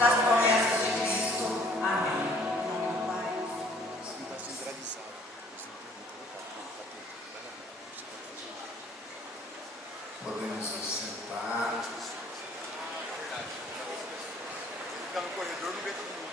das promessas de Cristo. Amém. Podemos nos sentar. Ficar no corredor, não vê todo mundo.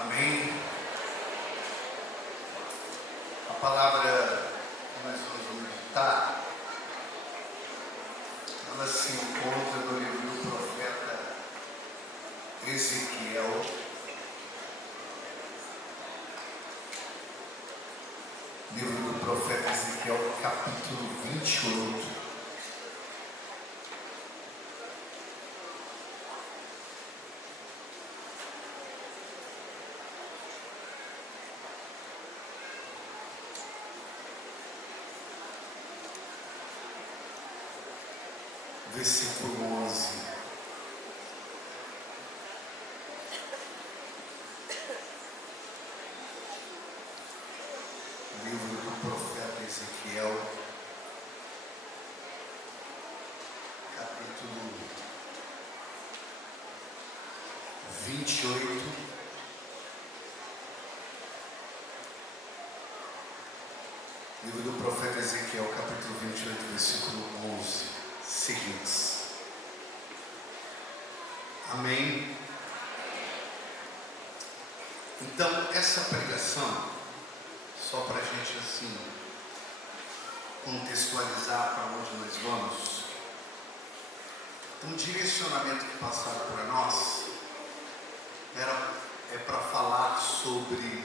Amém. A palavra que nós vamos meditar, ela se encontra no livro do profeta Ezequiel, livro do profeta Ezequiel, capítulo 28. Versículo 11. Livro do profeta Ezequiel, capítulo 28. Livro do profeta Ezequiel, capítulo 28, versículo 11. Seguintes. Amém. Então, essa pregação, só para a gente assim contextualizar para onde nós vamos, um direcionamento que passaram para nós é para falar sobre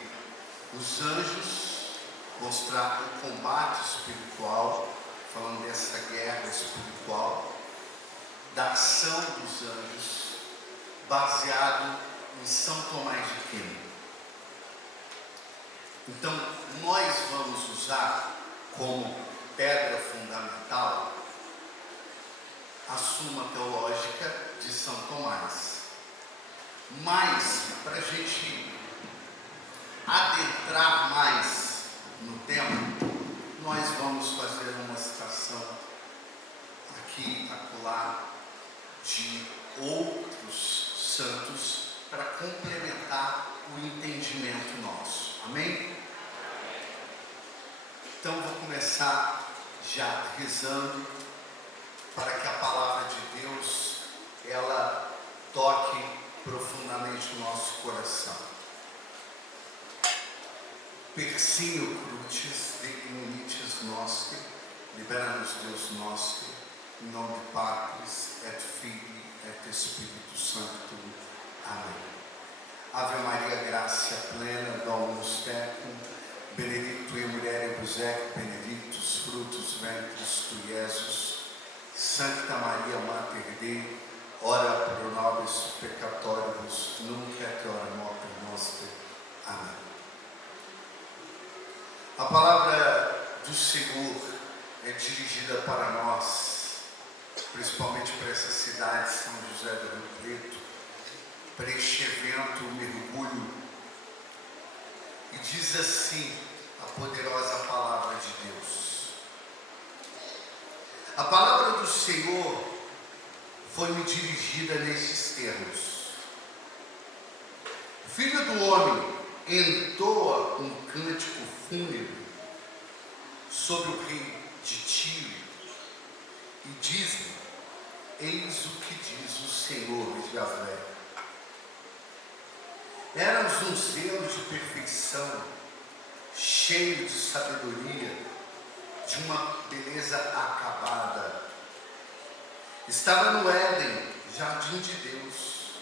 os anjos, mostrar o combate espiritual, falando dessa guerra espiritual, da ação dos anjos, baseado em São Tomás de Aquino. Então, nós vamos usar como pedra fundamental a Suma Teológica de São Tomás. Mas, para a gente adentrar mais no tema, nós vamos fazer uma citação aqui, acolá, de outros santos para complementar o entendimento nosso. Amém? Então vou começar já rezando para que a palavra de Deus ela toque profundamente o nosso coração. Persino crucis de immunitis nostri, libera-nos Deus nosso, em nome de Patris, et Filii, et Spiritus Sancto. Amém. Ave Maria, gracia plena, Dominus tecum, benedicta in mulieribus et benedictus fructus ventris tui, Iesus. Sancta Maria, Mater Dei, ora pro nobis peccatoribus, nunc et hora mortis nostre. Amém. A palavra do Senhor é dirigida para nós, principalmente para essa cidade, São José do Rio Preto, para este evento, o mergulho. E diz assim a poderosa palavra de Deus. A palavra do Senhor foi-me dirigida nesses termos: Filho do homem, entoa um cântico fúnebre sobre o rei de Tiro e diz-lhe: eis o que diz o Senhor de Javé. Éramos um zelo de perfeição, cheio de sabedoria, de uma beleza acabada. Estava no Éden, jardim de Deus.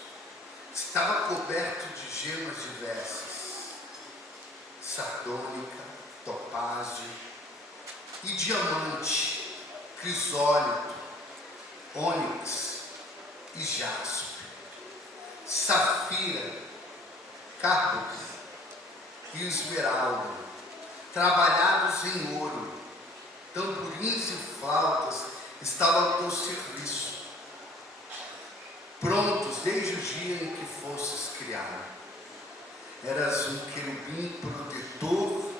Estava coberto de gemas diversas, sardônica, topázio e diamante, crisólito, ônix e jaspe, safira, cárdus e esmeralda, trabalhados em ouro. Tamborins e flautas estavam ao teu serviço, prontos desde o dia em que fostes criado. Eras um querubim protetor,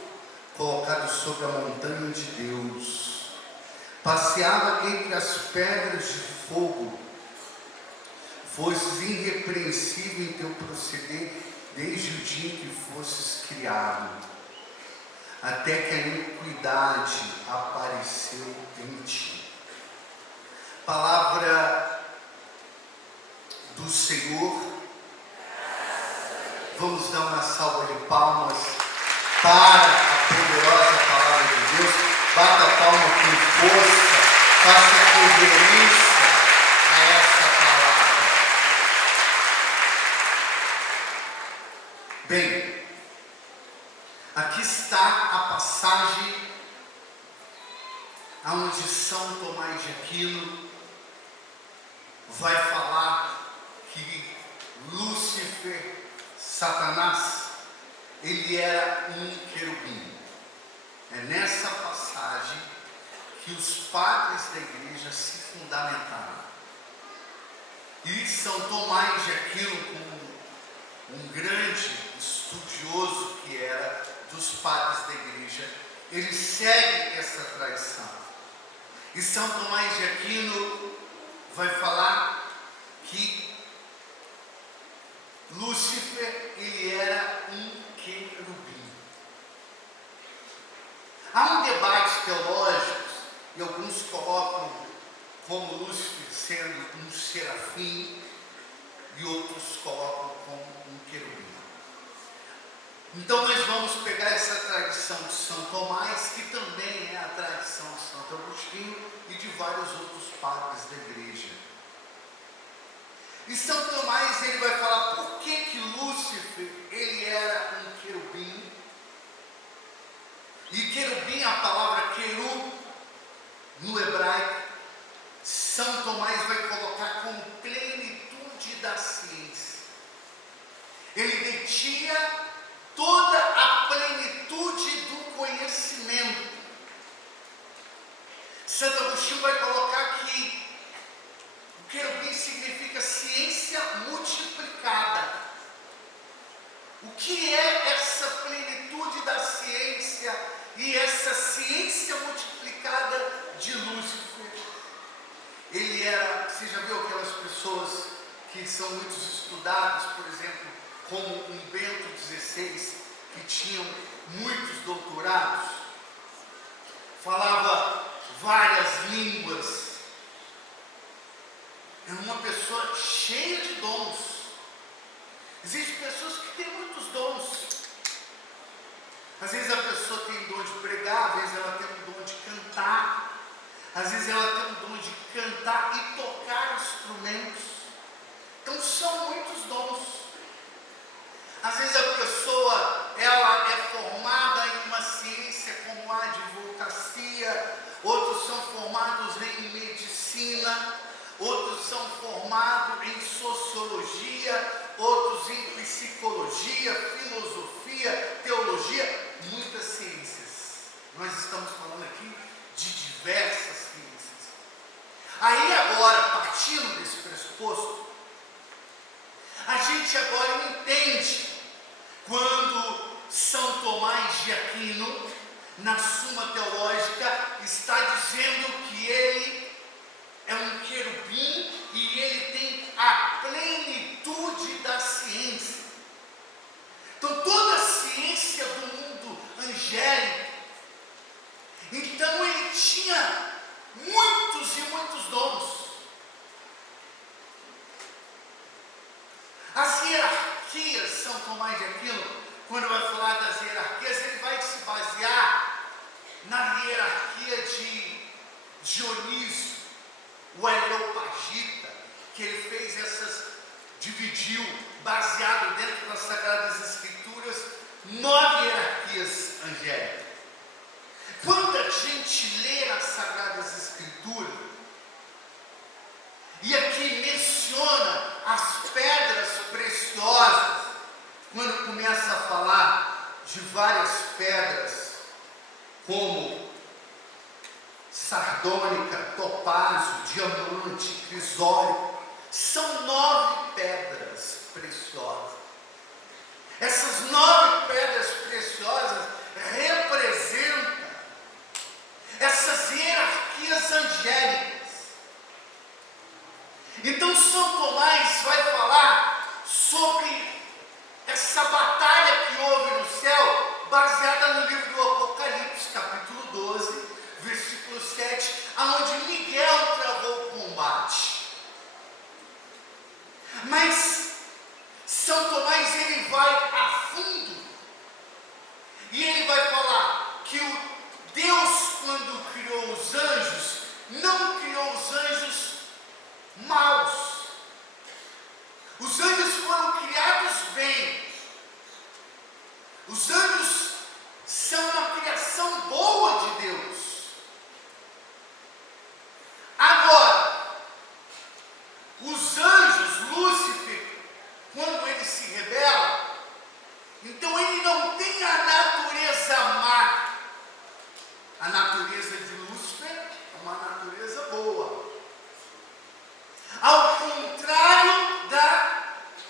colocado sobre a montanha de Deus. Passeava entre as pedras de fogo. Fostes irrepreensível em teu proceder, desde o dia em que fostes criado, até que a iniquidade apareceu em ti. Palavra do Senhor. Vamos dar uma salva de palmas para a poderosa palavra de Deus. Bata a palma com força, faça reverência a essa palavra. Bem, aqui está a passagem onde São Tomás de Aquino vai falar que Lúcifer, Satanás, ele era um querubim. É nessa passagem que os padres da igreja se fundamentaram. E São Tomás de Aquino, como um grande estudioso que era dos padres da igreja, ele segue essa tradição. E São Tomás de Aquino vai falar que Lúcifer, ele era um querubim. Há um debate teológico, e alguns colocam como Lúcifer sendo um serafim, e outros colocam como um querubim. Então nós vamos pegar essa tradição de São Tomás, que também é a tradição de Santo Agostinho e de vários outros padres da igreja. E São Tomás, ele vai falar por que Lúcifer, ele era um querubim. E querubim, a palavra querub, no hebraico, São Tomás vai colocar como plenitude da ciência. Ele detinha toda a plenitude do conhecimento. Santo Agostinho vai colocar que o querubim significa ciência multiplicada. O que é essa plenitude da ciência e essa ciência multiplicada de Lúcifer? Ele era, você já viu aquelas pessoas que são muito estudadas, por exemplo, como um Bento XVI, que tinham muitos doutorados, falava várias línguas, era uma pessoa cheia de dons. Existem pessoas que têm muitos dons. Às vezes a pessoa tem dom de pregar, às vezes ela tem um dom de cantar, às vezes ela tem um dom de cantar e tocar instrumentos. Então são muitos dons. Às vezes a pessoa, ela é formada em uma ciência como a advocacia, outros são formados em medicina, outros são formados em sociologia, outros em psicologia, filosofia, teologia, muitas ciências. Nós estamos falando aqui de diversas ciências. Aí agora, partindo desse pressuposto, a gente agora entende quando São Tomás de Aquino, na Suma Teológica, está dizendo que ele é um querubim e ele tem a plenitude da ciência. Então toda a ciência do mundo angélico, então ele tinha muitos e muitos dons. As hierarquias, São Tomás de Aquino, quando vai falar das hierarquias, ele vai se basear na hierarquia de Dionísio, o Areopagita, que ele fez dividiu, baseado dentro das Sagradas Escrituras, 9 hierarquias angélicas. Quando a gente lê as Sagradas Escrituras, e aqui menciona as pedras preciosas, quando começa a falar de várias pedras, como sardônica, topázio, diamante, crisólito, são 9 pedras. Mas São Tomás, ele vai a fundo e ele vai falar que o Deus, quando criou os anjos, não criou os anjos maus. Os anjos foram criados bem. Os anjos são uma criação boa de Deus. Agora, os anjos, Lúcifer, quando ele se rebela, então ele não tem a natureza má. A natureza de Lúcifer é uma natureza boa. Ao contrário da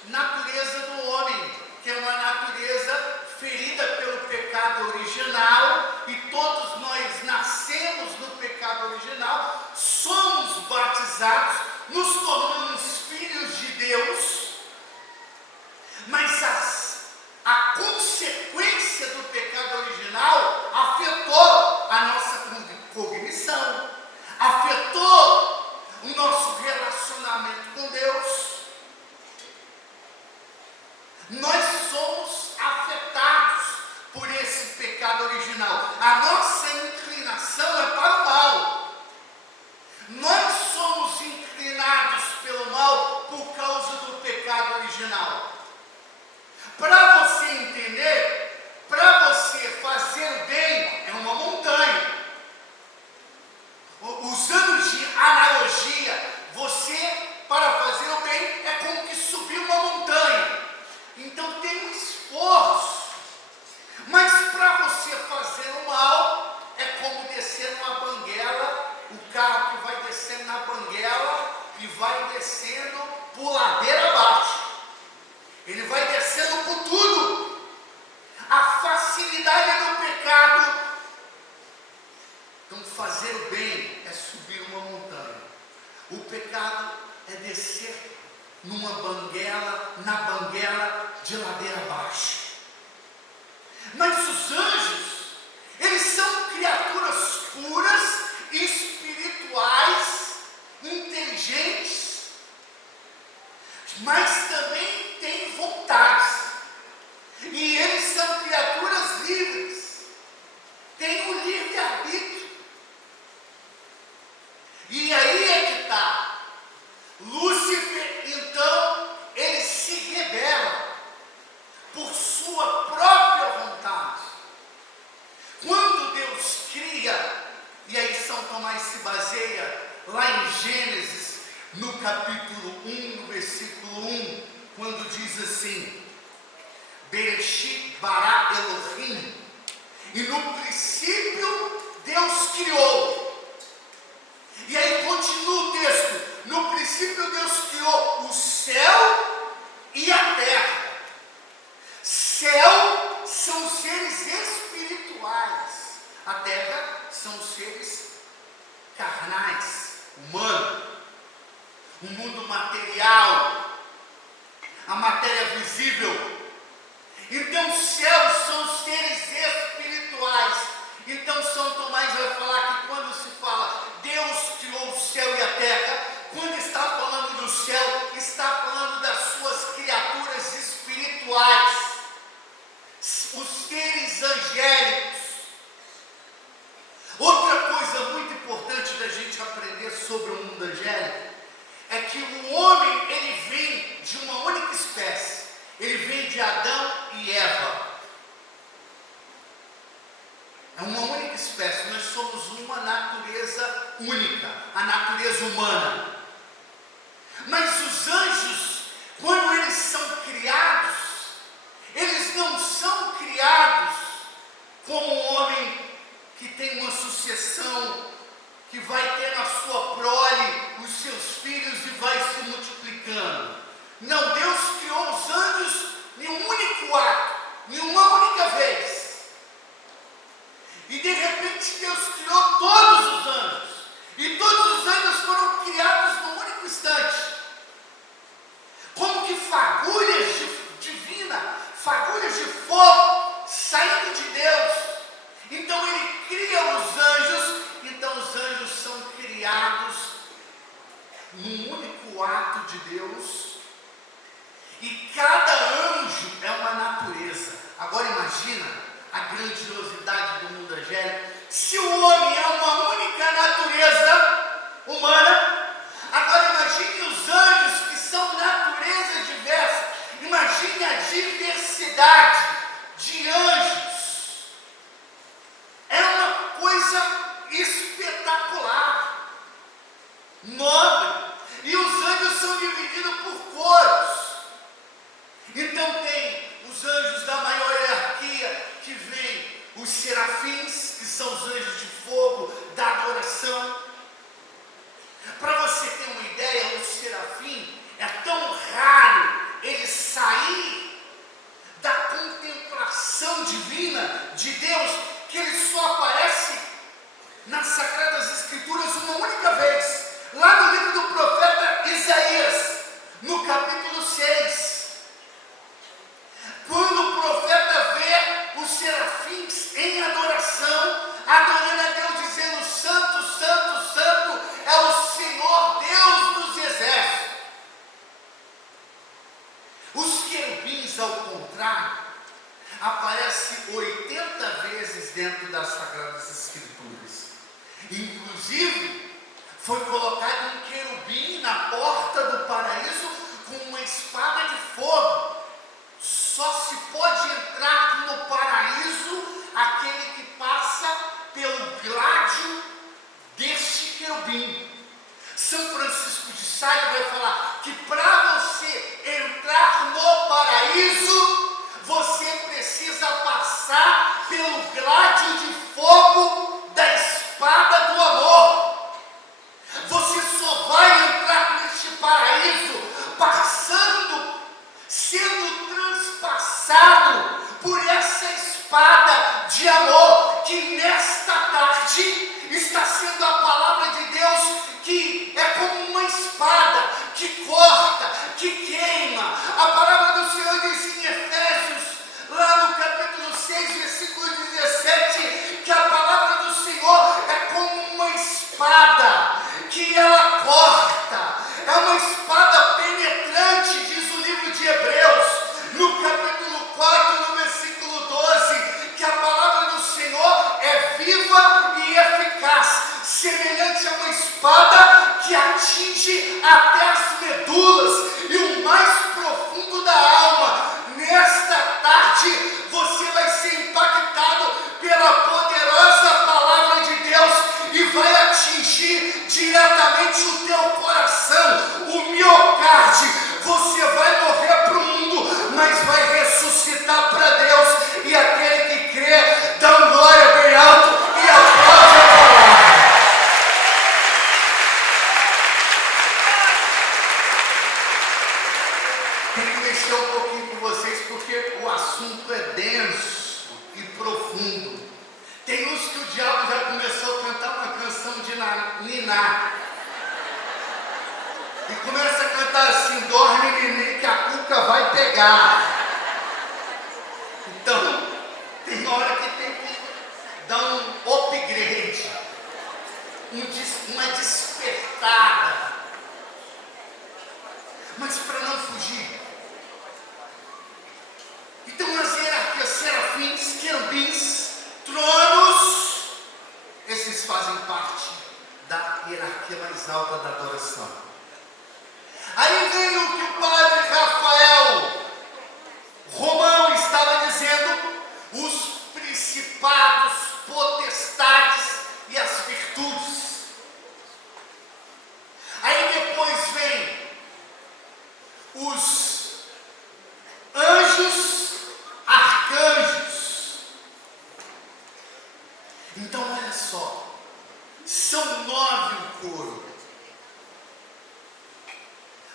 natureza do homem, que é uma natureza ferida pelo pecado original, e todos nós nascemos no pecado original, somos batizados, nos tornamos filhos de Deus, mas a consequência do pecado original afetou a nossa cognição, afetou o nosso relacionamento com Deus. Nós somos afetados por esse pecado original. A nossa inclinação é para o mal. Nós somos inclinados pelo mal por causa do pecado original. Para você entender, para você fazer o bem, é uma montanha. Usando de analogia, você, para fazer o bem, é como que subir uma montanha. Então tem um esforço. Mas para você fazer o mal, é como descer numa banguela, o carro que vai descendo na banguela e vai descendo por ladeira abaixo. Ele vai descendo por tudo. A facilidade do pecado. Então fazer o bem é subir uma montanha. O pecado é descer numa banguela, na banguela de ladeira abaixo. Mas os anjos, eles são criaturas puras, espirituais, inteligentes, mas também têm vontades. E eles são criaturas livres, têm o livre-arbítrio. E aí é que está. Lúcifer, então, ele se rebela por sua própria vontade. Quando Deus cria, e aí São Tomás se baseia lá em Gênesis, no capítulo 1, no versículo 1, quando diz assim: Bereshit bara Elohim, e no princípio Deus criou. E aí continua o texto: no princípio Deus criou o céu e a terra. Céu são seres espirituais, a terra são seres carnais, humanos, o mundo material, a matéria visível. Então céus são seres espirituais. Então São Tomás vai falar que quando se fala Deus criou o céu e a terra, quando está falando do céu, está falando das suas criaturas espirituais, os seres angélicos. Outra coisa muito importante da gente aprender sobre o mundo angélico é que o homem, ele vem de uma única espécie, ele vem de Adão e Eva. É uma única espécie, nós somos uma natureza única, a natureza humana. Mas os anjos, quando eles são criados, eles não são criados como um homem que tem uma sucessão, que vai ter na sua prole os seus filhos e vai se multiplicando. Não, Deus criou os anjos em um único ato, em uma única vez. E de repente Deus criou todos os anjos. E todos os anjos foram criados num único instante. Como que fagulhas divinas, fagulhas de fogo saindo de Deus. Então ele cria os anjos. Então os anjos são criados num único ato de Deus. E cada anjo é uma natureza. Agora imagina a grandiosidade do mundo angélico. Se o homem é uma única natureza humana, agora imagine os anjos que são naturezas diversas. Imagine a diversidade de anjos. É uma coisa espetacular, nobre. E os anjos são divididos por coros. Então tem os anjos da maior hierarquia, que vem os serafins, que são os anjos de fogo, da adoração. Para você ter uma ideia, o serafim é tão raro ele sair da contemplação divina de Deus, que ele só aparece nas Sagradas Escrituras uma única vez, lá no livro do profeta Isaías, no capítulo 6. Quando o profeta vê os serafins em adoração, adorando a Deus, dizendo: Santo, Santo, Santo é o Senhor Deus dos exércitos. Os querubins, ao contrário, aparecem 80 vezes dentro das Sagradas Escrituras. Inclusive, foi colocado um querubim na porta do paraíso com uma espada de fogo. Só se pode entrar no paraíso aquele que passa pelo gládio deste querubim. São Francisco de Sales vai falar que para você entrar no paraíso, você precisa passar pelo gládio de fogo da espada do amor. Você só vai entrar neste paraíso sendo transpassado por essa espada de amor, que nesta tarde está sendo a palavra de Deus, que é como uma espada que corta, que queima. A palavra do Senhor diz em Efésios, lá no capítulo 6, versículo 17, que a palavra do Senhor é como uma espada, que ela corta, é uma espada penetrante, diz o livro de Hebreus, no capítulo 4, no versículo 12, que a palavra do Senhor é viva e eficaz, semelhante a uma espada que atinge até as medulas e o mais profundo da alma. Nesta tarde, você vai ser impactado pela poderosa palavra de Deus e vai atingir diretamente o teu coração, o miocárdio. Você vai morrer para o mundo, mas vai ressuscitar para Deus. E aquele que crê, dá um glória bem alto e aplaude a palavra. Tem que mexer um pouquinho com vocês, porque o assunto é denso e profundo. Tem uns que o diabo já começou a cantar uma canção de ninar. E começa a cantar assim: dorme, neném, que a cuca vai pegar. Então, tem hora que tem que dar um upgrade, uma despertada. Mas para não fugir. Então, nas hierarquias, serafins, querubins, tronos, esses fazem parte da hierarquia mais alta da adoração. Aí vem o que o padre Rafael Romão estava dizendo: os principados, potestades e as virtudes. Aí depois vem os anjos, arcanjos. Então olha só, são 9 o coro.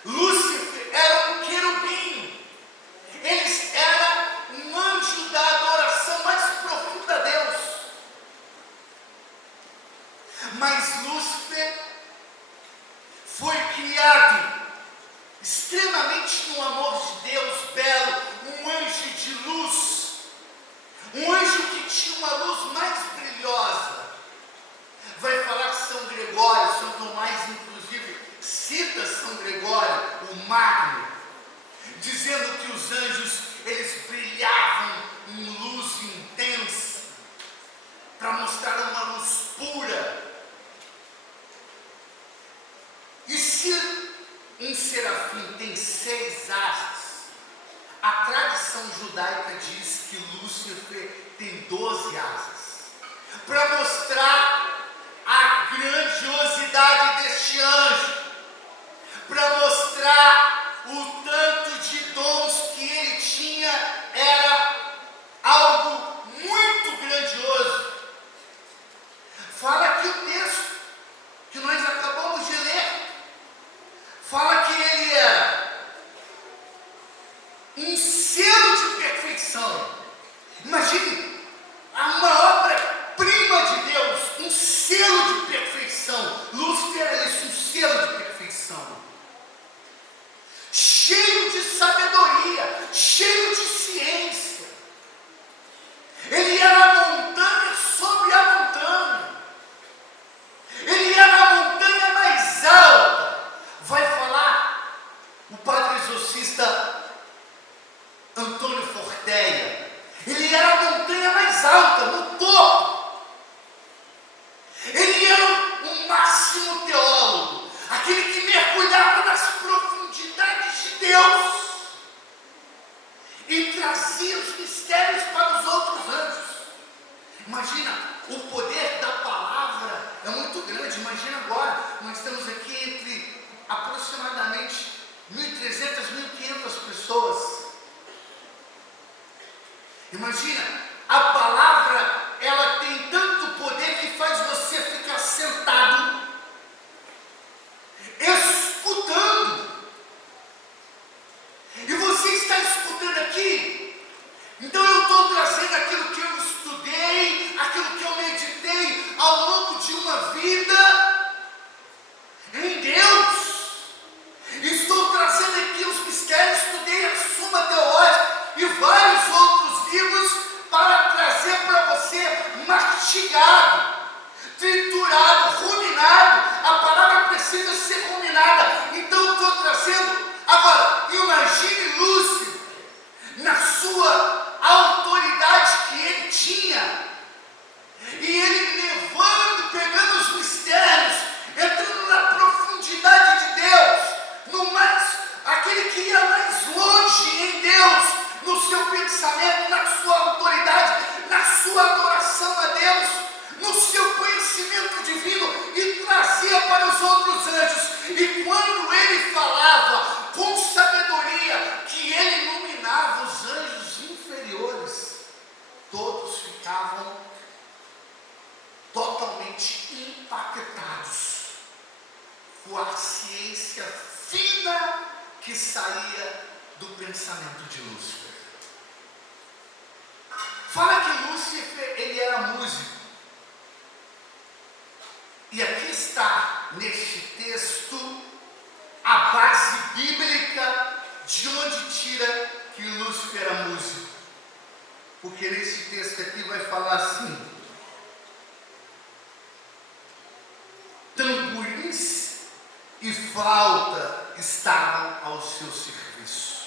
Lúcifer era um querubim. Ele era um anjo da adoração mais profunda a Deus. Mas Lúcifer foi criado extremamente no amor de Deus, belo, um anjo de luz, um anjo que tinha uma luz mais brilhosa. Vai falar que São Gregório, São Tomás, inclusive, cita São Gregório, o Magno, dizendo judaica diz que Lúcifer tem 12 asas, para mostrar a grandiosidade deste anjo, para mostrar o tanto de dons que ele tinha, era algo muito grandioso. Fala aqui o texto que nós acabamos de ler, fala que ele era um selo de perfeição. Imagine, uma obra-prima de Deus, um selo de perfeição. Lúcifer era isso, um selo de perfeição, cheio de sabedoria, cheio de ciência. Ele era a montanha sobre a montanha, ele era a montanha mais alta. Vai falar o padre exorcista Antônio Forteia, ele era a montanha mais alta, no topo. Ele era um máximo teólogo, aquele que mergulhava nas profundidades de Deus e trazia os mistérios para os outros anjos. Imagina, o poder da palavra é muito grande. Imagina agora, nós estamos aqui entre aproximadamente 1.300, 1.500 pessoas. Imagina, a palavra, ela tem tanto poder que faz você ficar sentado, escutando. E você está escutando aqui, então eu estou trazendo aquilo que eu estudei, aquilo que eu meditei ao longo de uma vida em Deus. Estou trazendo aqui os mistérios, estudei a Suma Teológica e vários outros livros para trazer para você mastigado, triturado, ruminado. A palavra precisa ser ruminada. Então eu estou trazendo. Agora, imagine Lúcifer, na sua autoridade que ele tinha, e ele levando, pegando os mistérios, entrando na profundidade de Deus, no mais, aquele que ia mais longe em Deus, no seu pensamento, na sua autoridade, na sua adoração a Deus, no seu conhecimento divino, e trazia para os outros anjos. E quando ele falava com sabedoria, que ele iluminava os anjos inferiores, todos ficavam totalmente impactados com a ciência fina que saía do pensamento de Lúcifer. Fala que Lúcifer, ele era músico. E aqui está, neste texto, a base bíblica de onde tira que Lúcifer era músico. Porque nesse texto aqui vai falar assim: tamborins e flauta estavam ao seu serviço,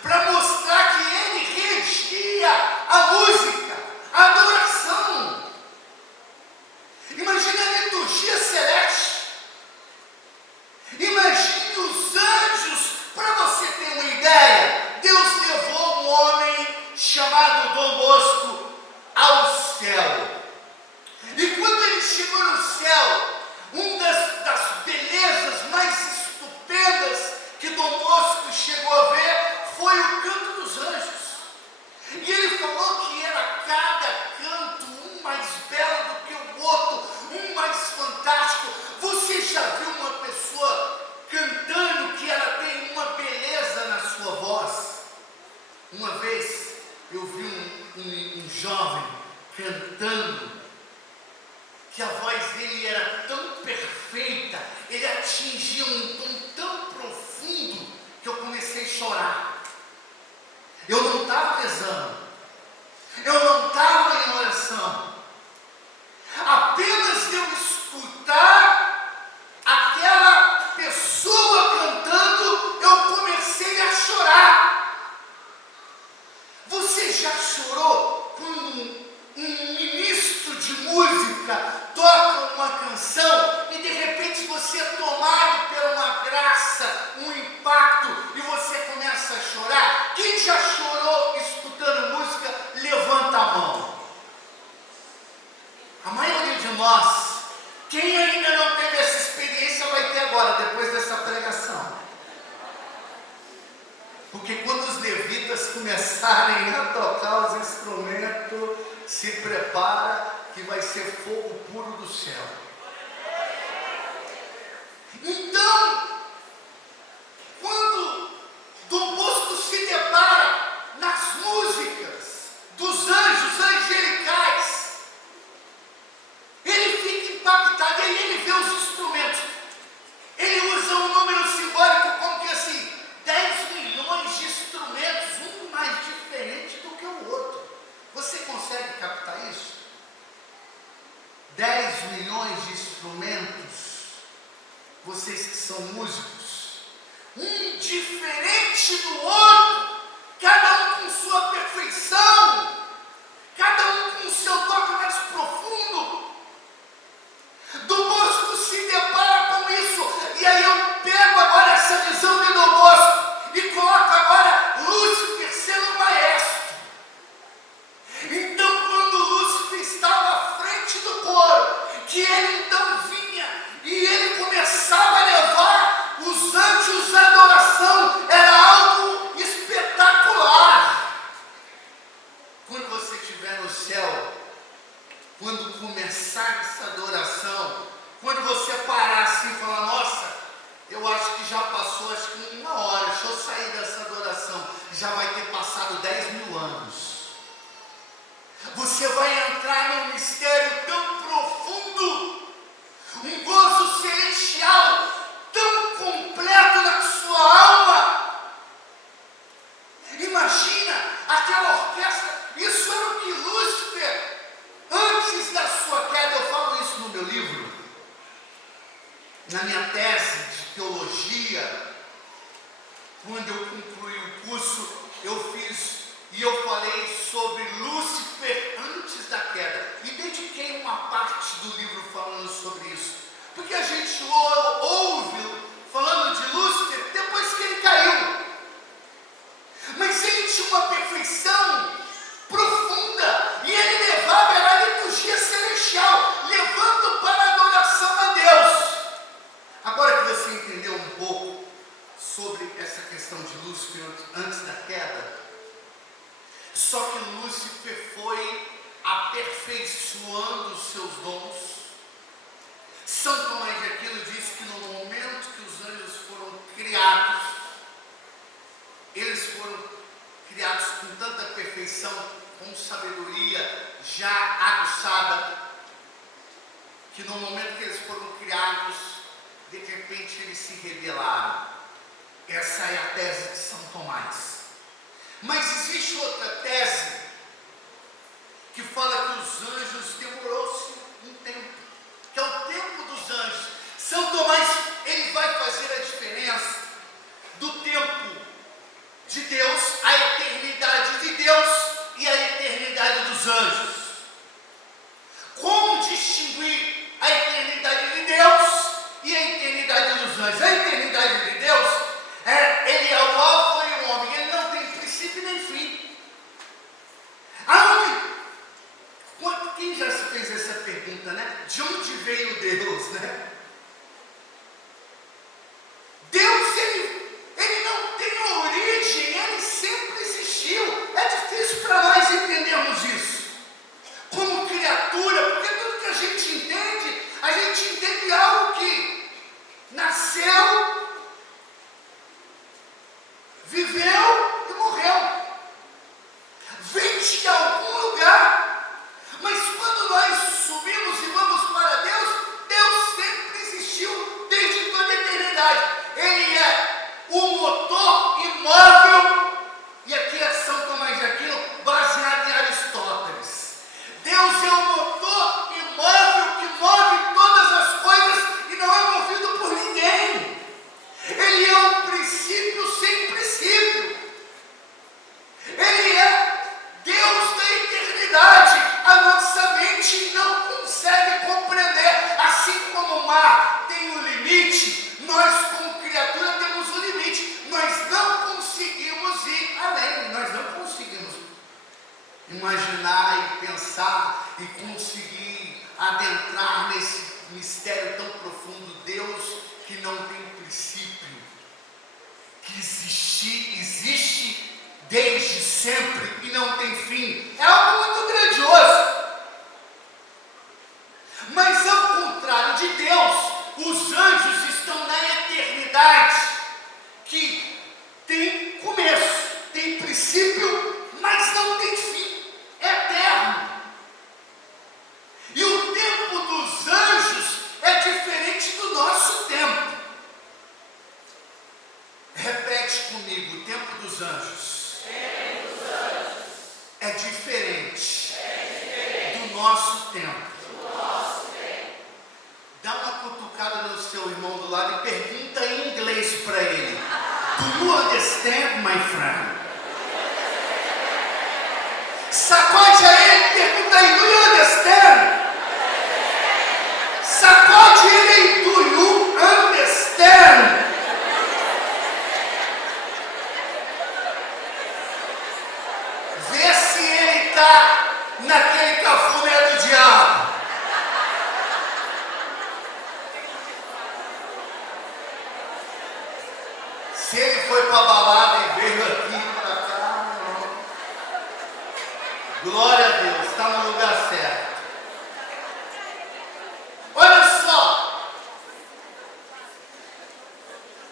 para mostrar que ele regia a música, a adoração. Imagine a liturgia celeste, imagine os anjos. Para você ter uma ideia, Deus levou um homem chamado Dom Bosco ao céu, e quando ele chegou no céu, uma das belezas mais estupendas que Dom Bosco chegou a ver foi o canto dos anjos. E ele falou que era cada canto um mais belo do que o outro, um mais fantástico. Você já viu uma pessoa cantando que ela tem uma beleza na sua voz? Uma vez eu vi um jovem cantando, que a voz dele era tão perfeita, ele atingia um tom tão profundo, que eu comecei a chorar. Eu não estava rezando, eu não estava em oração, apenas de eu escutar aquela pessoa cantando, eu comecei a chorar. Você já chorou quando um ministro de música toca uma canção e de repente você é tomado por uma graça, um impacto, e você começa a chorar? Quem já chorou escutando Porque quando os levitas começarem a tocar os instrumentos, se prepara que vai ser fogo puro do céu. Então, quando Dom Bosco se depara nas músicas dos anjos angelicais, ele fica impactado, e aí ele vê os instrumentos. Ele usa um número simbólico como que assim, 10 milhões de instrumentos, um mais diferente do que o outro. Você consegue captar isso? 10 milhões de instrumentos, vocês que são músicos, um diferente do outro, cada um com sua perfeição, cada um com o seu toque mais profundo. Dom Bosco se depara com isso, e aí eu pego agora essa visão de Dom Bosco e coloco agora Lúcifer sendo o maestro. Então, quando Lúcifer estava à frente do coro, que ele então vinha e ele começava a levar os anjos à adoração, era algo espetacular. Quando você estiver no céu, quando começar essa adoração, quando você parar assim e falar, nossa, eu acho que já passou, acho que 1 hora, deixa eu sair dessa adoração, já vai ter passado 10 mil anos. Você vai entrar num mistério tão profundo, um gozo celestial tão completo na sua alma. Imagina aquela orquestra, isso era o que Lúcifer, antes da sua queda, eu falo isso no meu livro, na minha tese de teologia, quando eu concluí o curso, eu fiz e eu falei sobre Lúcifer antes da queda, e dediquei uma parte do livro falando sobre isso, porque a gente ouve falando de Lúcifer depois que ele caiu, mas ele tinha uma perfeição profunda, e ele levava a liturgia celestial, levando para a adoração a Deus. Agora que você entendeu um pouco sobre essa questão de Lúcifer antes da queda, só que Lúcifer foi aperfeiçoando os seus dons. São Tomás de Aquino diz que no momento que os anjos foram criados, eles foram criados com tanta perfeição, com sabedoria já aguçada, que no momento que eles foram criados, de repente eles se rebelaram. Essa é a tese de São Tomás. Mas existe outra tese que fala que os anjos demorou-se um tempo, que é o tempo dos anjos. São Tomás, ele vai fazer a diferença do tempo de Deus, a eternidade de Deus e a eternidade dos anjos. Como distinguir a eternidade de Deus e a eternidade dos anjos? A eternidade de Deus, ele é o alfa e o ômega, ele não tem princípio nem fim. Quem já se fez essa pergunta, né? De onde veio Deus, né? Deus, ele não tem origem, ele sempre existiu. É difícil para nós entendermos isso como criatura, porque tudo que a gente entende algo que nasceu, viveu e morreu, vem de algum lugar. Mas quando nós subimos e vamos para Deus, Deus sempre existiu desde toda a eternidade. Ele é o motor imóvel, e aqui é São Tomás de Aquino, baseado em Aristóteles. Deus é o motor imóvel que move todas as coisas e não é movido por ninguém. Ele é o princípio sem princípio. Ele é Deus da eternidade. A nossa mente não consegue compreender. Assim como o mar tem um limite, nós como criatura temos um limite. Nós não conseguimos ir além. Nós não conseguimos imaginar e pensar e conseguir adentrar nesse mistério tão profundo. Deus que não tem princípio, que existe princípio, mas não tem fim, é eterno. E o tempo dos anjos é diferente do nosso tempo. Repete comigo, o tempo dos anjos é diferente do nosso tempo. Dá uma cutucada no seu irmão do lado e pergunta em inglês para ele. Do you understand, my friend? Sacode a ele e pergunta aí, do you understand? Sacode ele aí, do you understand? Vê se ele está naquele cafuné do diabo. Se ele foi para a balada e veio aqui para cá, não. Glória a Deus, está no lugar certo. Olha só,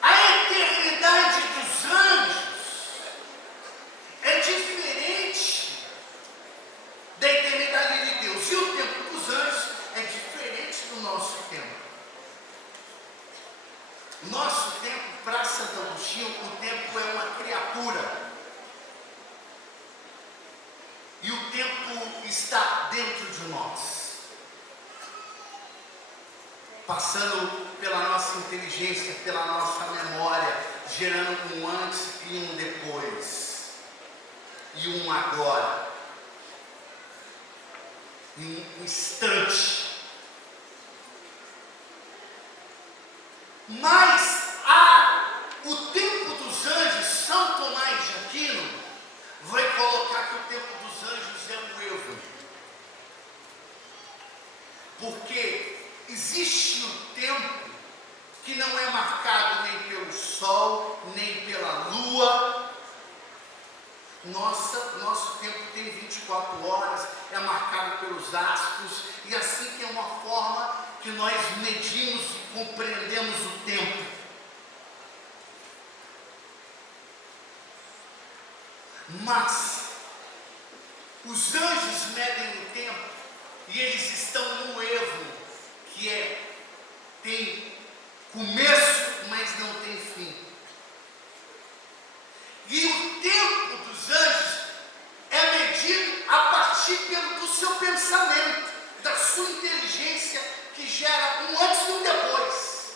a eternidade dos anjos é diferente da eternidade de Deus. E o tempo dos anjos é diferente do nosso tempo. Nosso tempo, para Santo Agostinho, o tempo é uma criatura. E o tempo está dentro de nós, passando pela nossa inteligência, pela nossa memória, gerando um antes e um depois, e um agora, em um instante. Mas o tempo dos anjos, São Tomás de Aquino vai colocar que o tempo dos anjos é um evo. Porque existe o tempo que não é marcado nem pelo sol, nem pela lua. Nosso tempo tem 24 horas, é marcado pelos astros, e assim que é uma forma que nós medimos e compreendemos o tempo. Mas os anjos medem o tempo e eles estão no evo, que tem começo, mas não tem fim. E o tempo dos anjos é medido a partir do seu pensamento, da sua inteligência, que gera um antes e um depois.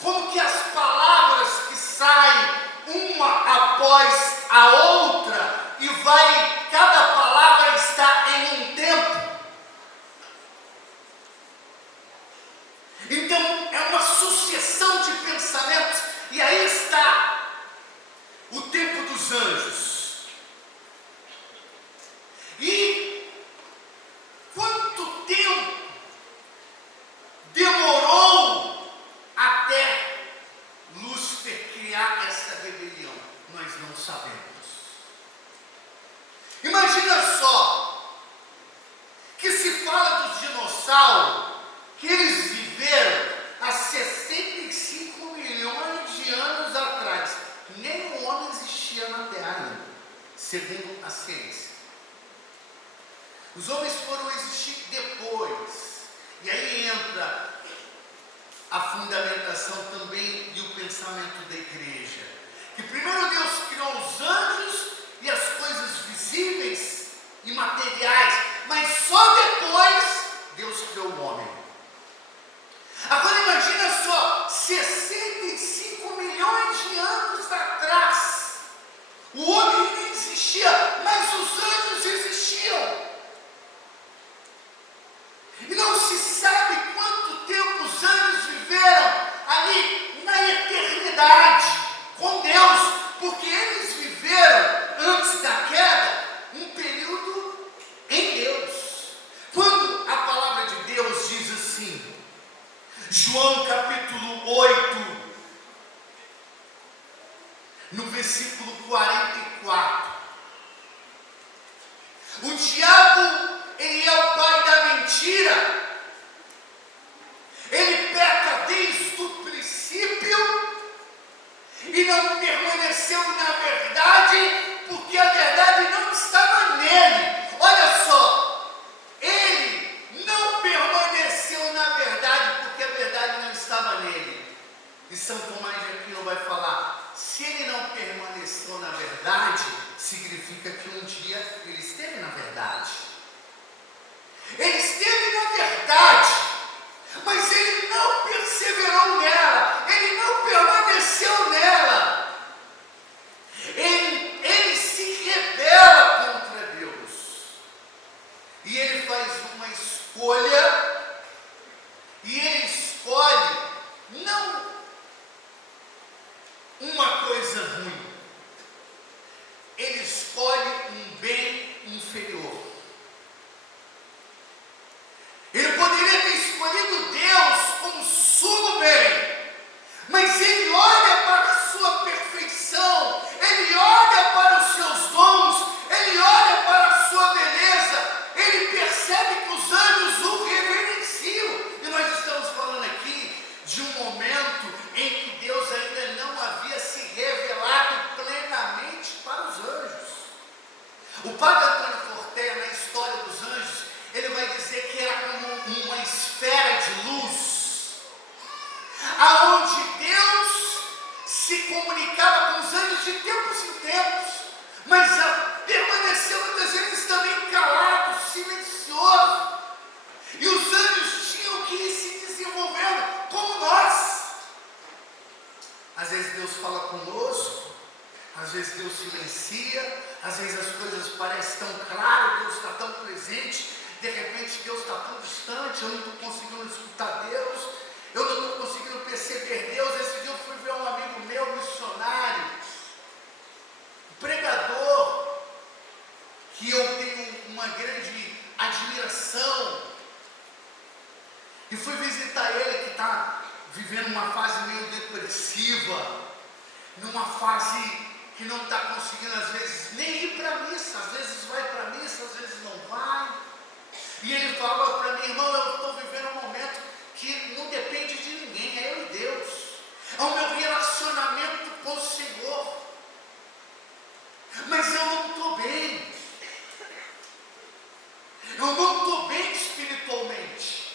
Como que as palavras que saem uma após a outra e cada palavra está em um tempo. Então é uma sucessão de pensamentos, e aí está o tempo dos anjos. E quanto tempo demorou até Lúcifer criar essa rebelião? Nós não sabemos. Imagina só que se fala dos dinossauros, que eles viveram há 65 milhões de anos atrás. Nem o homem existia na Terra ainda, segundo a ciência. Os homens foram existir depois. E aí entra a fundamentação também e o pensamento da igreja. Que primeiro Deus criou os anjos e as coisas visíveis e materiais, mas só depois Deus criou o homem. Agora imagina só, 65 milhões de anos atrás, o homem não existia, mas os anjos existiam. E não se sabe quanto tempo os anjos viveram ali na eternidade com Deus, porque eles viveram antes da queda um período em Deus. Quando a palavra de Deus diz assim, João capítulo 8, no versículo 44, o diabo, ele é o pai da mentira. Ele peca desde o princípio E não permaneceu na verdade, porque a verdade não estava nele. Olha só, ele não permaneceu na verdade, porque a verdade não estava nele. E São Tomás de Aquino vai falar, se ele não permaneceu na verdade, significa que um dia ele esteve na verdade. Ele esteve na verdade, mas ele não perseverou nela, ele não permaneceu nela. Ele se rebela contra Deus. E ele faz uma escolha, e ele escolhe não uma coisa ruim, ele escolhe um bem inferior. Ele poderia ter escolhido Deus como sumo bem, mas ele olha para a sua perfeição, ele olha para os seus dons, ele olha para a sua beleza, ele percebe que os anjos o reverenciam. E nós estamos falando aqui de um momento em que Deus ainda não havia se revelado plenamente para os anjos. O padre Antônio Fortea, na história dos anjos, ele vai dizer que era como uma esfera de luz, aonde Deus se comunicava com os anjos de tempos em tempos, mas permaneceu muitas vezes também calado, silencioso, e os anjos tinham que ir se desenvolvendo como nós. Às vezes Deus fala conosco, às vezes Deus silencia, às vezes as coisas parecem tão claras, Deus está tão presente, de repente Deus está tão distante, eu não estou conseguindo escutar Deus, eu não estou conseguindo perceber Deus. Esse dia eu fui ver um amigo meu, missionário, pregador, que eu tenho uma grande admiração, e fui visitar ele, que está vivendo uma fase meio depressiva, numa fase que não está conseguindo às vezes nem ir para a missa, às vezes vai para a missa, às vezes não vai. E ele falou para mim, irmão, eu estou vivendo um momento que não depende de ninguém, é eu e Deus, é o meu relacionamento com o Senhor, mas eu não estou bem, eu não estou bem espiritualmente.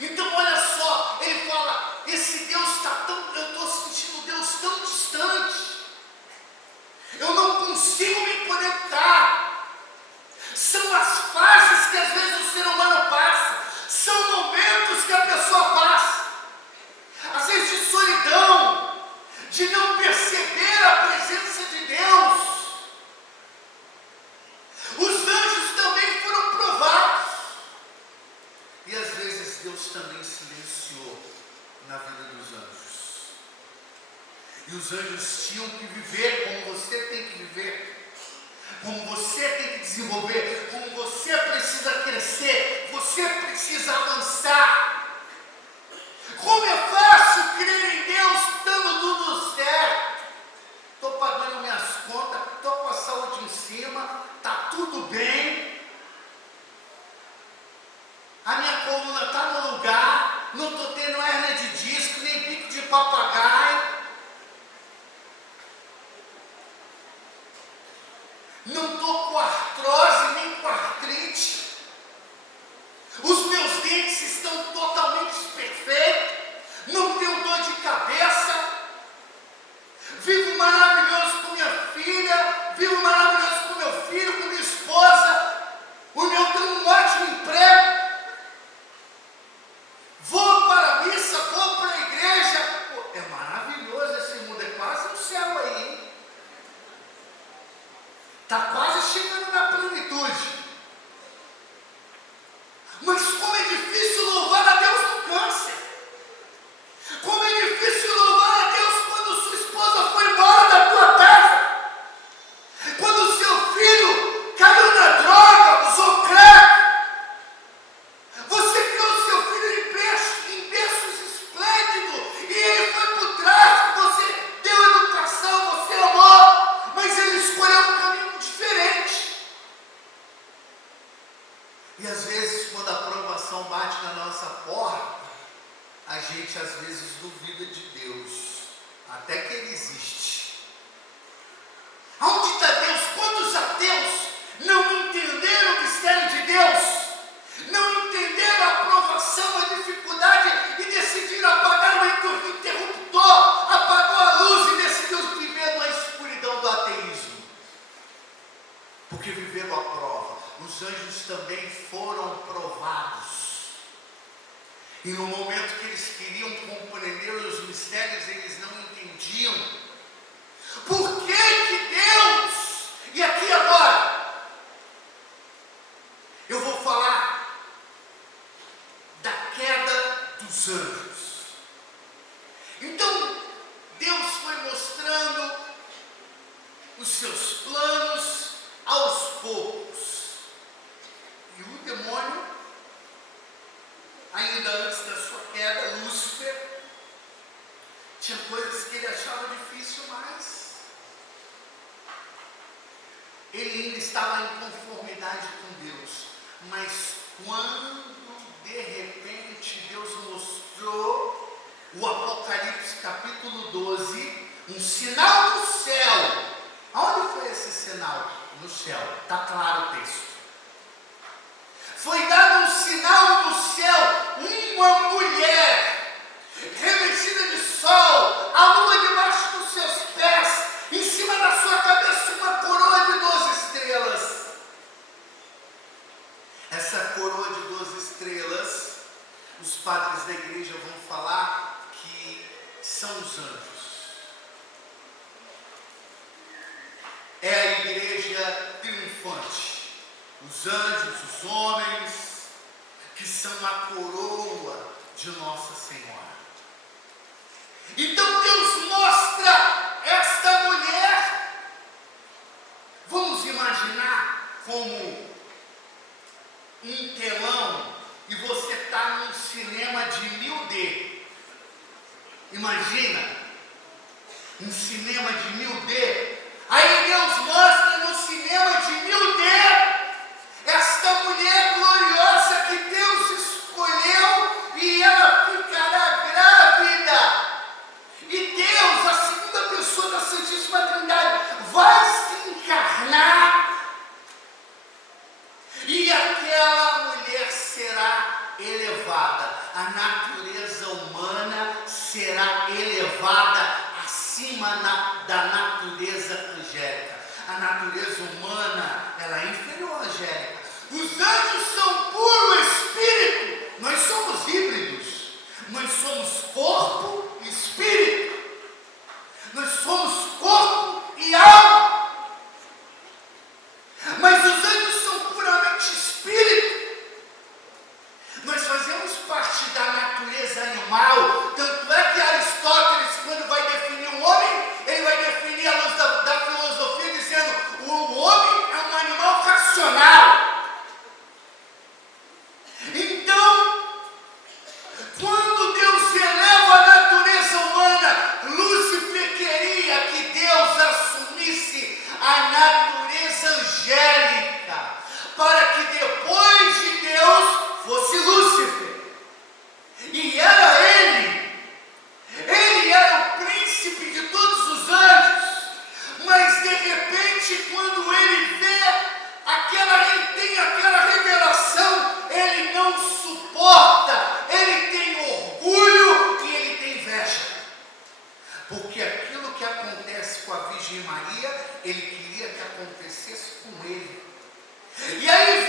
Então olha só, ele fala, esse Deus está tão, eu estou sentindo Deus tão distante, eu não consigo me conectar. São as fases que às vezes o ser humano passa, são momentos que a pessoa passa, às vezes de solidão, de não perceber a presença de Deus. Os anjos também foram provados, e às vezes Deus também silenciou na vida dos anjos, e os anjos tinham que viver como você tem que viver, como você tem que desenvolver, como você precisa crescer, você precisa avançar. Como é fácil crer em Deus estando tudo certo, estou pagando minhas contas, estou com a saúde em cima, está tudo bem, a minha coluna está no lugar, não estou tendo hérnia de disco, nem bico de papagaio, não estou com artrose nem com artrite, os meus dentes estão totalmente perfeitos, não tenho dor de cabeça, vivo maravilhoso com minha filha, vivo maravilhoso com meu filho, com minha esposa, o meu tem um ótimo emprego, vou para a missa, vou para a igreja. Pô, é maravilhoso esse mundo, é quase o céu aí, hein? Está quase chegando na plenitude. Mas como é difícil louvar a Deus no câncer. Como é difícil louvar a Deus quando sua esposa foi embora da tua casa. Quando seu filho caiu na droga, usou crack. Você criou seu filho em berços esplêndidos, e ele foi para o tráfico, você deu educação, você amou, mas ele escolheu um caminho diferente. E às vezes, quando a provação bate na nossa porta, a gente às vezes duvida de Deus. os anjos também foram provados. E no momento que eles queriam compreender os mistérios, eles não entendiam. Por que que Deus, e aqui agora, eu vou falar da queda dos anjos. Então, Deus foi mostrando os seus planos aos poucos. E o demônio, ainda antes da sua queda, Lúcifer, tinha coisas que ele achava difícil, mas ele ainda estava em conformidade com Deus. Mas quando de repente Deus mostrou o Apocalipse capítulo 12, um sinal no céu. Aonde foi esse sinal? No céu, está claro o texto. Foi dado um sinal no céu, uma mulher, revestida de sol, a lua debaixo dos seus pés, em cima da sua cabeça uma coroa de 12 estrelas. Essa coroa de 12 estrelas, os padres da igreja vão falar que são os anjos. É a igreja triunfante. Os anjos, os homens, que são a coroa de Nossa Senhora. Então Deus mostra esta mulher. Vamos imaginar como um telão e você está num cinema de 1000D. Imagina, um cinema de 1000D. Aí Deus mostra no cinema de 1000D esta mulher gloriosa que Deus escolheu e ela ficará grávida. E Deus, a segunda pessoa da Santíssima Trindade, vai se encarnar. E aquela mulher será elevada. A natureza humana será elevada acima da natureza angélica. A natureza humana, ela é inferior à angélica. Os anjos são puro espírito. Nós somos híbridos. Nós somos corpo e espírito. Nós somos corpo e alma. Mas os anjos são puramente espírito. Nós fazemos parte da natureza animal. Tanto é que Aristóteles, quando vai definir o homem, ele vai definir à luz da filosofia, dizendo: o homem é um animal racional. Então, quando Deus eleva a natureza humana, Lúcifer queria que Deus assumisse a natureza angélica, para que depois de Deus fosse Lúcifer. E era ele era o príncipe de todos os anjos. Mas de repente, quando ele tem aquela revelação, ele não suporta, ele tem orgulho e ele tem inveja. Porque aquilo que acontece com a Virgem Maria, ele queria que acontecesse com ele. E aí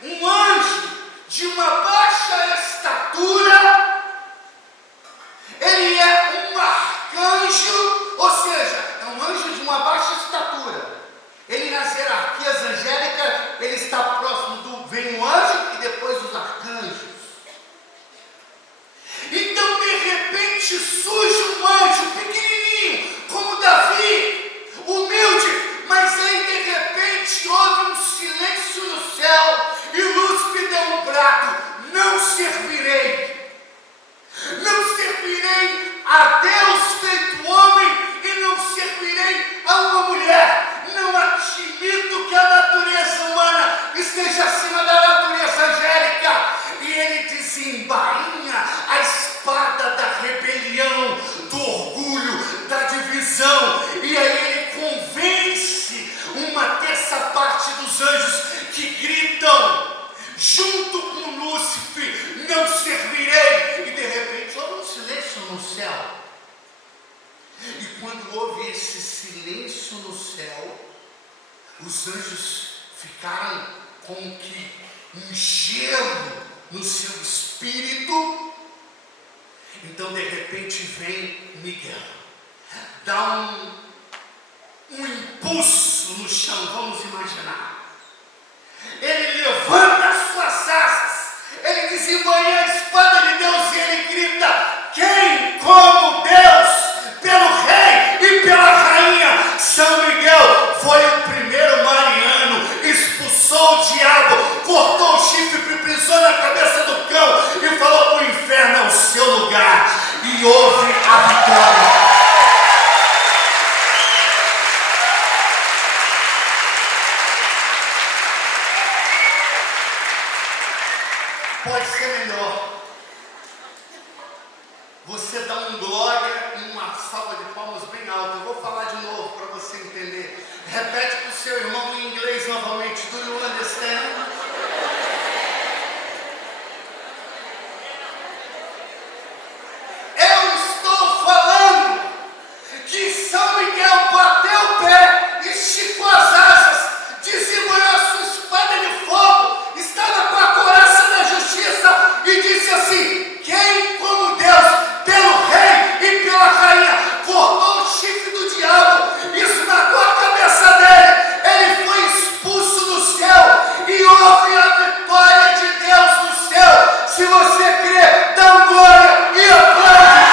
vem um anjo de uma baixa estatura, ele é um arcanjo, ou seja, é um anjo de uma baixa estatura. Ele nas hierarquias angélicas, ele está próximo vem o anjo e depois os arcanjos. Então de repente surge um anjo pequenininho, como Davi, humilde, mas aí de repente houve um silêncio no céu e Lúcifer deu um brado: não servirei a Deus feito homem e não servirei a uma mulher. Não admito que a natureza humana esteja acima da natureza angélica. E ele desembainha a espada da rebelião, do orgulho, da divisão. E aí ele convence uma terça parte dos anjos que gritam junto com Lúcifer: não servirei. E de repente houve um silêncio no céu. E quando houve esse silêncio no céu, os anjos ficaram como que um gelo no seu espírito. Então de repente vem Miguel, dá um impulso no chão, vamos imaginar. Ele levanta as suas asas, ele desembanha a espada de Deus e ele grita: quem como Deus, pelo rei e pela rainha? São Miguel foi o primeiro mariano, expulsou o diabo, cortou o chifre, pisou na cabeça do cão e falou: o inferno é o seu lugar, e houve a vitória. Pode ser melhor. Você dá um glória e uma salva de palmas bem alta. Eu vou falar de novo para você entender. Repete para o seu irmão em inglês novamente. Do you understand? Eu estou falando que São Miguel bateu o pé, esticou as asas, desembanhou a sua espada de fogo, estava com a couraça da justiça e disse assim: quem como Deus, pelo rei e pela rainha, cortou o chifre do diabo, esmagou a cabeça dele, ele foi expulso do céu e houve a vitória de Deus no céu. Se você crê, dá glória e aplaude.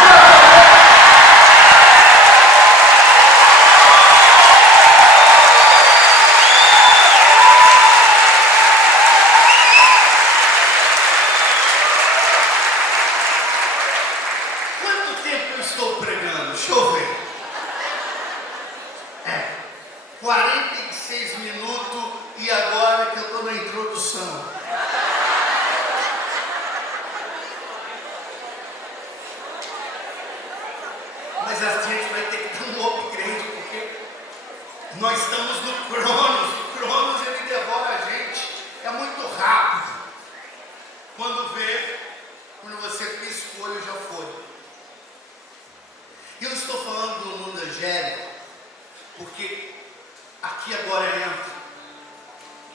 Quanto tempo eu estou pregando? Deixa eu ver. 46 minutos e agora que eu estou na introdução. Mas a gente vai ter que dar um upgrade, porque nós estamos no Cronos. O Cronos ele devora a gente. É muito rápido. Quando você pisca o olho, já foi. E eu estou falando do mundo angélico, porque aqui agora entra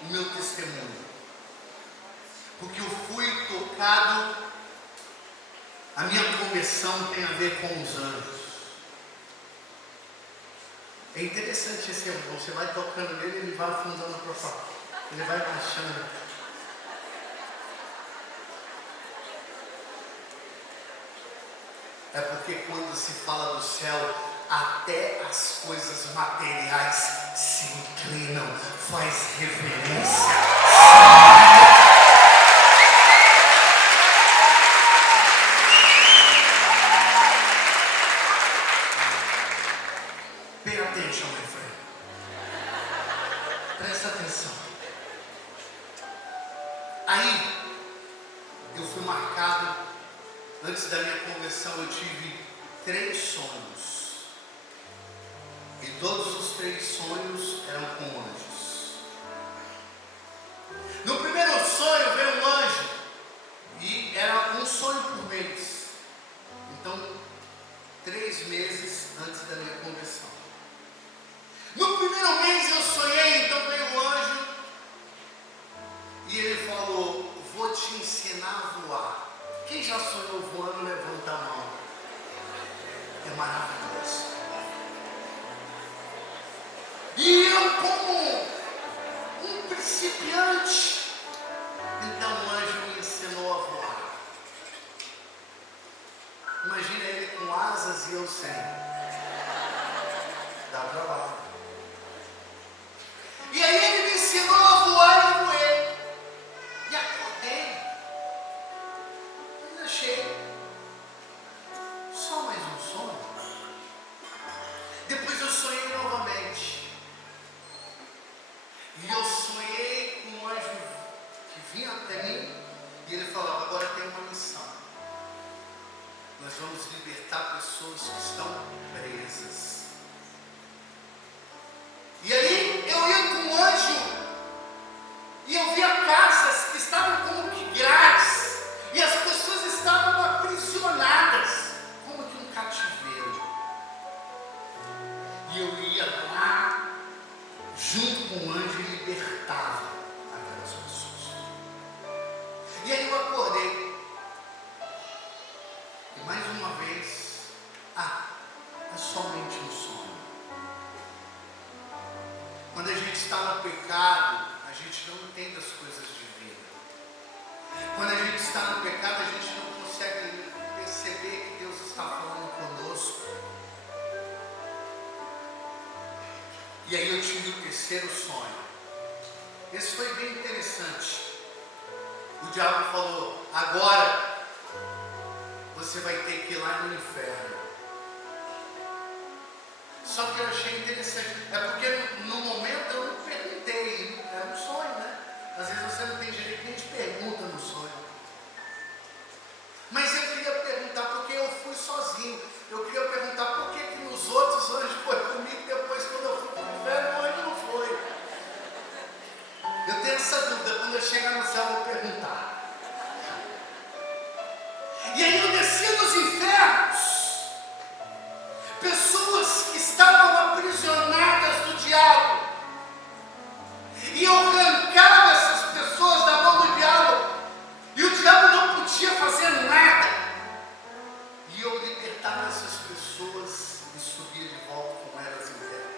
o meu testemunho. Porque eu fui tocado, a minha conversão tem a ver com os anjos. É interessante esse irmão, você vai tocando nele, ele vai afundando para fora, ele vai baixando. É porque quando se fala do céu, até as coisas materiais se inclinam, faz reverência. Pay attention, my friend. Presta atenção. Aí, eu fui marcado, antes da minha conversão, eu tive 3 sonhos. E todos os 3 sonhos eram com anjos. No primeiro sonho veio um anjo, e era um sonho por mês. Então, 3 meses antes da minha conversão. No primeiro mês eu sonhei, então veio um anjo, e ele falou: vou te ensinar a voar. Quem já sonhou voando, levanta a mão. É maravilhoso. E eu, como um principiante, então o anjo me ensinou a voar. Imagina ele com asas e eu sem. Dá trabalho. E aí ele me ensinou a voar e eu voei. E acordei. Mas achei só mais um sonho. Depois eu sonhei novamente. E eu sonhei com um anjo que vinha até mim e ele falava: agora tem uma missão. Nós vamos libertar pessoas que estão presas. E aí eu ia com um anjo e eu via casas que estavam como que grades e as pessoas estavam aprisionadas como que um cativeiro. E eu ia lá junto com o anjo e libertava aquelas pessoas. E aí eu acordei. E mais uma vez, é somente um sonho. Quando a gente está no pecado, a gente não entende as coisas divinas. Quando a gente está no pecado, a gente não consegue perceber que Deus está falando conosco. E aí eu tive o terceiro sonho. Esse foi bem interessante. O diabo falou: agora você vai ter que ir lá no inferno. Só que eu achei interessante. É porque no momento eu não perguntei. Era um sonho, né? Às vezes você não tem direito nem de pergunta no sonho. Mas eu queria perguntar porque eu fui sozinho. Eu queria perguntar por que nos outros anjos foi comigo, depois quando eu fui para o inferno, o anjo não foi. Eu tenho essa dúvida, quando eu chegar no céu eu vou perguntar. E aí eu desci nos infernos. Pessoas que estavam aprisionadas do diabo. E eu arrancava essas pessoas da mão do diabo. E o diabo não podia fazer nada. E eu libertava essas pessoas e subia de volta com elas em terra.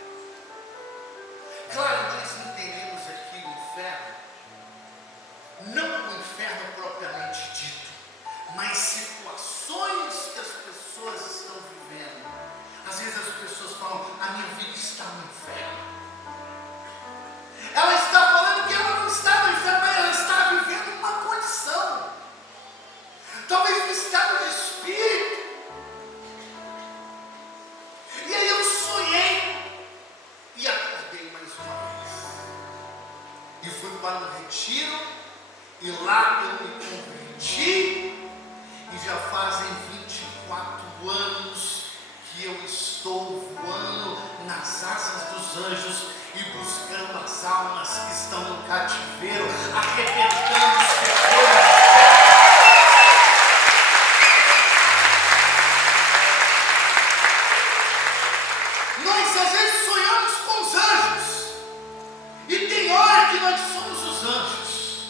Claro, nós entendemos aqui o inferno, não o inferno propriamente dito, mas situações que as pessoas estão vivendo. Às vezes as pessoas falam: a minha vida está no inferno. Ela está falando que ela não está no inferno, mas ela está vivendo uma condição. Talvez no estado de espírito. E aí eu sonhei e acordei mais uma vez. E fui para um retiro, e lá eu me converti, e já fazem 24 anos que eu estou voando nas asas dos anjos e buscando as almas que estão no cativeiro, arrebentando os pecadores. Nós às vezes sonhamos com os anjos, e tem hora que nós somos os anjos,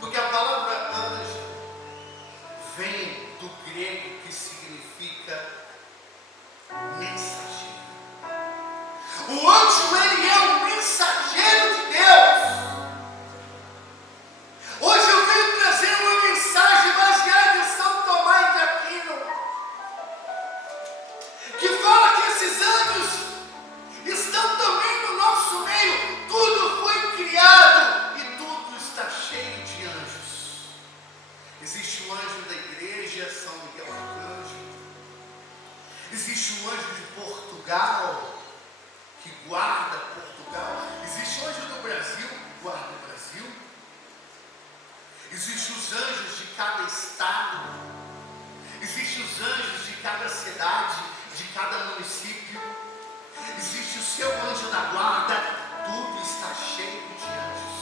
porque a palavra anjo vem do grego que significa mensageiro. O anjo, ele é um mensageiro de Deus. Hoje eu venho trazer uma mensagem baseada em São Tomás de Aquino, que fala que esses anjos estão também no nosso meio. Tudo foi criado e tudo está cheio de anjos. Existe o anjo da igreja, São Miguel Arcanjo. Existe o anjo de Portugal, que guarda Portugal. Existe o anjo do Brasil, que guarda o Brasil. Existem os anjos de cada estado. Existem os anjos de cada cidade, de cada município. Existe o seu anjo da guarda. Tudo está cheio de anjos.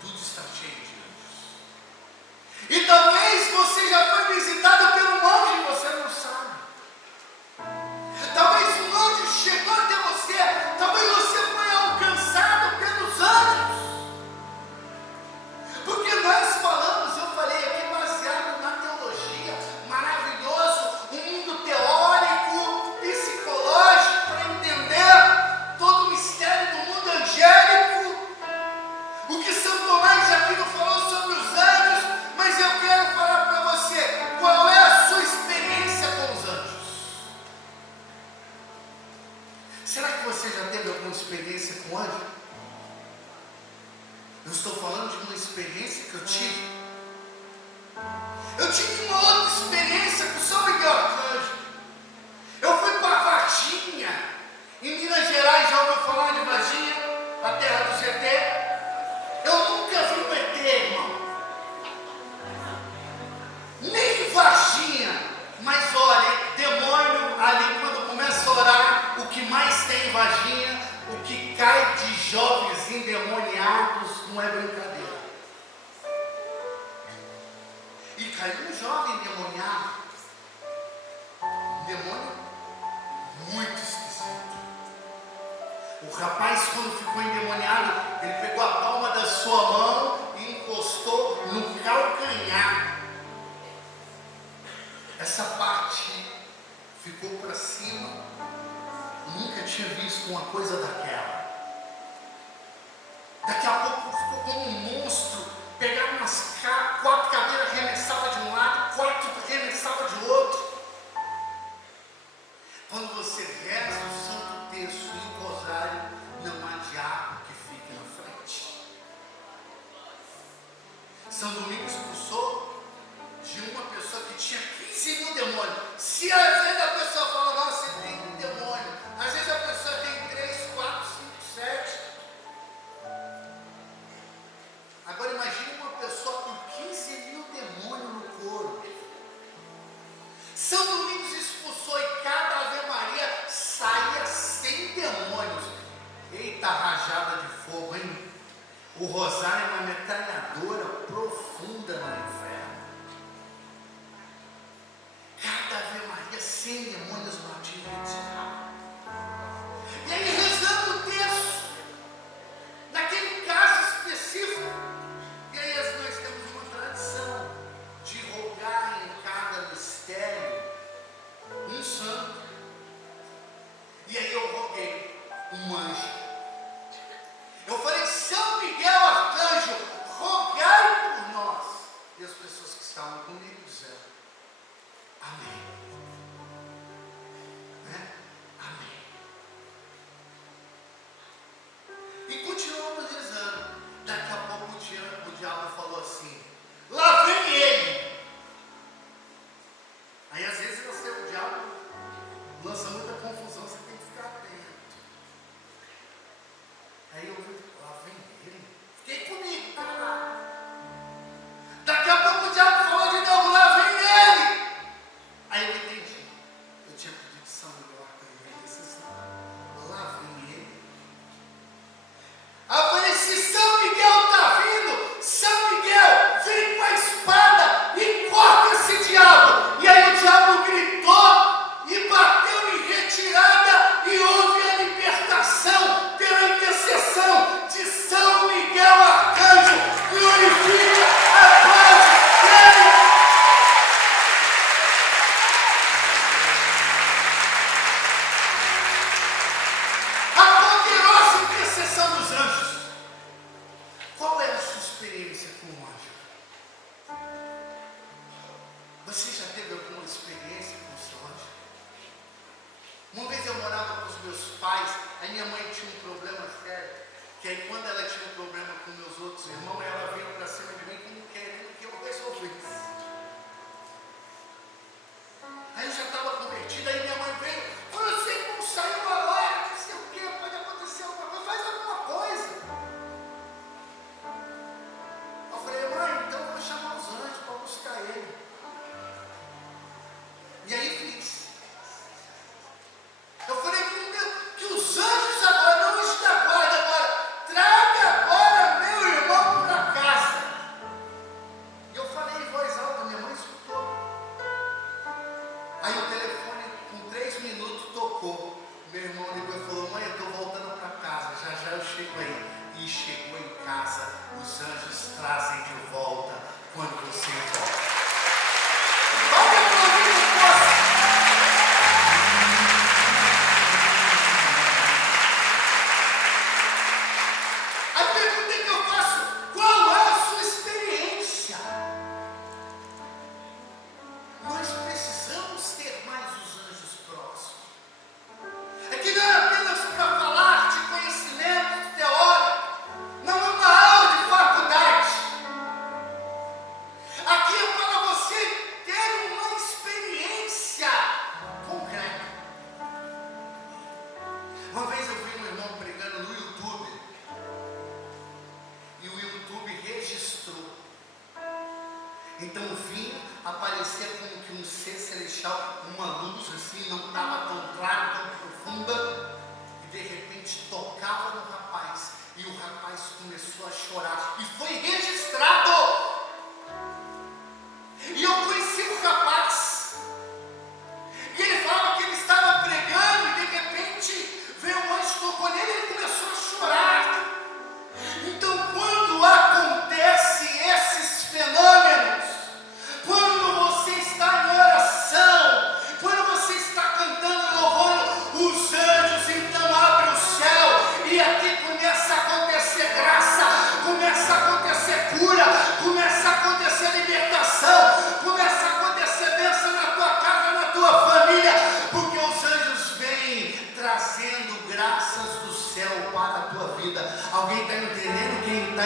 Tudo está cheio de anjos. E talvez você já foi visitado pelo anjo e você não sabe. Talvez um anjo chegou até você. Talvez você foi alcançado pelos anjos. Porque nós falamos, eu falei aqui baseado na teologia, maravilhoso, um mundo teórico, psicológico, para entender todo o mistério do mundo angélico. O que São Tomás de Aquino falou sobre os anjos, mas eu quero falar para você, qual é a sua experiência com os anjos? Será que você já teve alguma experiência com anjo? Eu estou falando de uma experiência que eu tive. Eu tive uma outra experiência com São Miguel Arcanjo. Eu fui para Varginha, em Minas Gerais. Já ouviu falar de Varginha? A terra dos ET? Eu nunca vi um ET, irmão. Nem em Varginha. Mas olha, demônio ali, quando começa a orar, o que mais tem em Varginha, o que cai de jovens endemoniados, não é brincadeira. E caiu um jovem endemoniado, um demônio muito esquisito. O O rapaz, quando ficou endemoniado, ele pegou a palma da sua mão e encostou no calcanhar. Essa parte ficou para cima. Nunca tinha visto uma coisa daquela. Daqui a pouco ficou como um monstro. Pegava umas 4 cadeiras, arremessava de um lado, 4 arremessava de outro. Quando você reza o Santo Terço e o Rosário, não há diabo que fique na frente. São Domingos expulsou de uma pessoa que tinha 15 mil demônios. Se às vezes a pessoa fala, nossa, você tem um demônio. Às vezes a pessoa tem 3, 4, 5, 7. Agora imagine uma pessoa com 15 mil demônios no couro. São Domingos expulsou e cada Ave Maria saía sem demônios. Eita rajada de fogo, hein? O rosário é uma metralhadora profunda no inferno. Cada Ave Maria sem demônios batia e retirava. E aí rezando o texto, naquele caso específico. E aí nós temos uma tradição de rogar em cada mistério um santo. E aí eu roguei um anjo. Eu falei, São Miguel Arcanjo, rogai por nós. E as pessoas que estavam comigo disseram, amém. Né? Amém. E continuamos rezando. Daqui a pouco o diabo falou assim, lá vem ele. Aí às vezes o diabo lança muita confusão, você tem que ficar atento. Aí eu vi, lá vem ele. Fiquei comigo, tá lá. Daqui a pouco o diabo falou de novo, lá vem ele. Aí eu entendi. Eu tinha pedido São Miguel Arcanjo, disse assim, lá vem ele. Aí eu falei, se São Miguel está vindo, São Miguel, vem com a espada e corta esse diabo. E aí o diabo gritou e bateu em retirada e houve a libertação pela intercessão de São Miguel Arcanjo. Glorifica a paz dele. A poderosa intercessão dos anjos. Qual é a sua experiência com o anjo? Você já teve alguma experiência com o seu anjo? Uma vez eu morava com os meus pais, aí minha mãe tinha um problema sério, que aí quando ela tinha um problema com meus outros irmãos, ela veio para cima de mim como querendo que eu resolvesse. Aí eu já estava convertido, aí minha mãe veio, falou, eu sei como saiu agora, não sei o que, pode acontecer alguma coisa, faz alguma coisa. Eu falei, mãe, então eu vou chamar os anjos para buscar ele. E aí fiz. Eu falei que os anjos agora, não está guarda agora, traga agora meu irmão para casa. E eu falei em voz alta, minha mãe escutou. Aí o telefone, com 3 minutos, tocou. Meu irmão ligou e falou, mãe, eu estou voltando para casa, já eu chego aí. E chegou em casa, os anjos trazem de volta quando você volta. Olha a glória. A pergunta que eu faço, qual é a sua experiência? Nós precisamos ter mais os anjos próximos. É que não é apenas para falar de conhecimento teórico, não é uma aula de faculdade. Aqui é para você ter uma experiência concreta. Uma vez eu vi um irmão pregando no YouTube e o YouTube registrou. Então vinha, aparecia como que um ser celestial, uma luz assim, não estava tão clara, tão profunda, e de repente tocava no rapaz, e o rapaz começou a chorar, e foi registrado. E eu conheci o rapaz, e ele falava que ele estava pregando, e de repente veio um anjo, tocou nele, e ele começou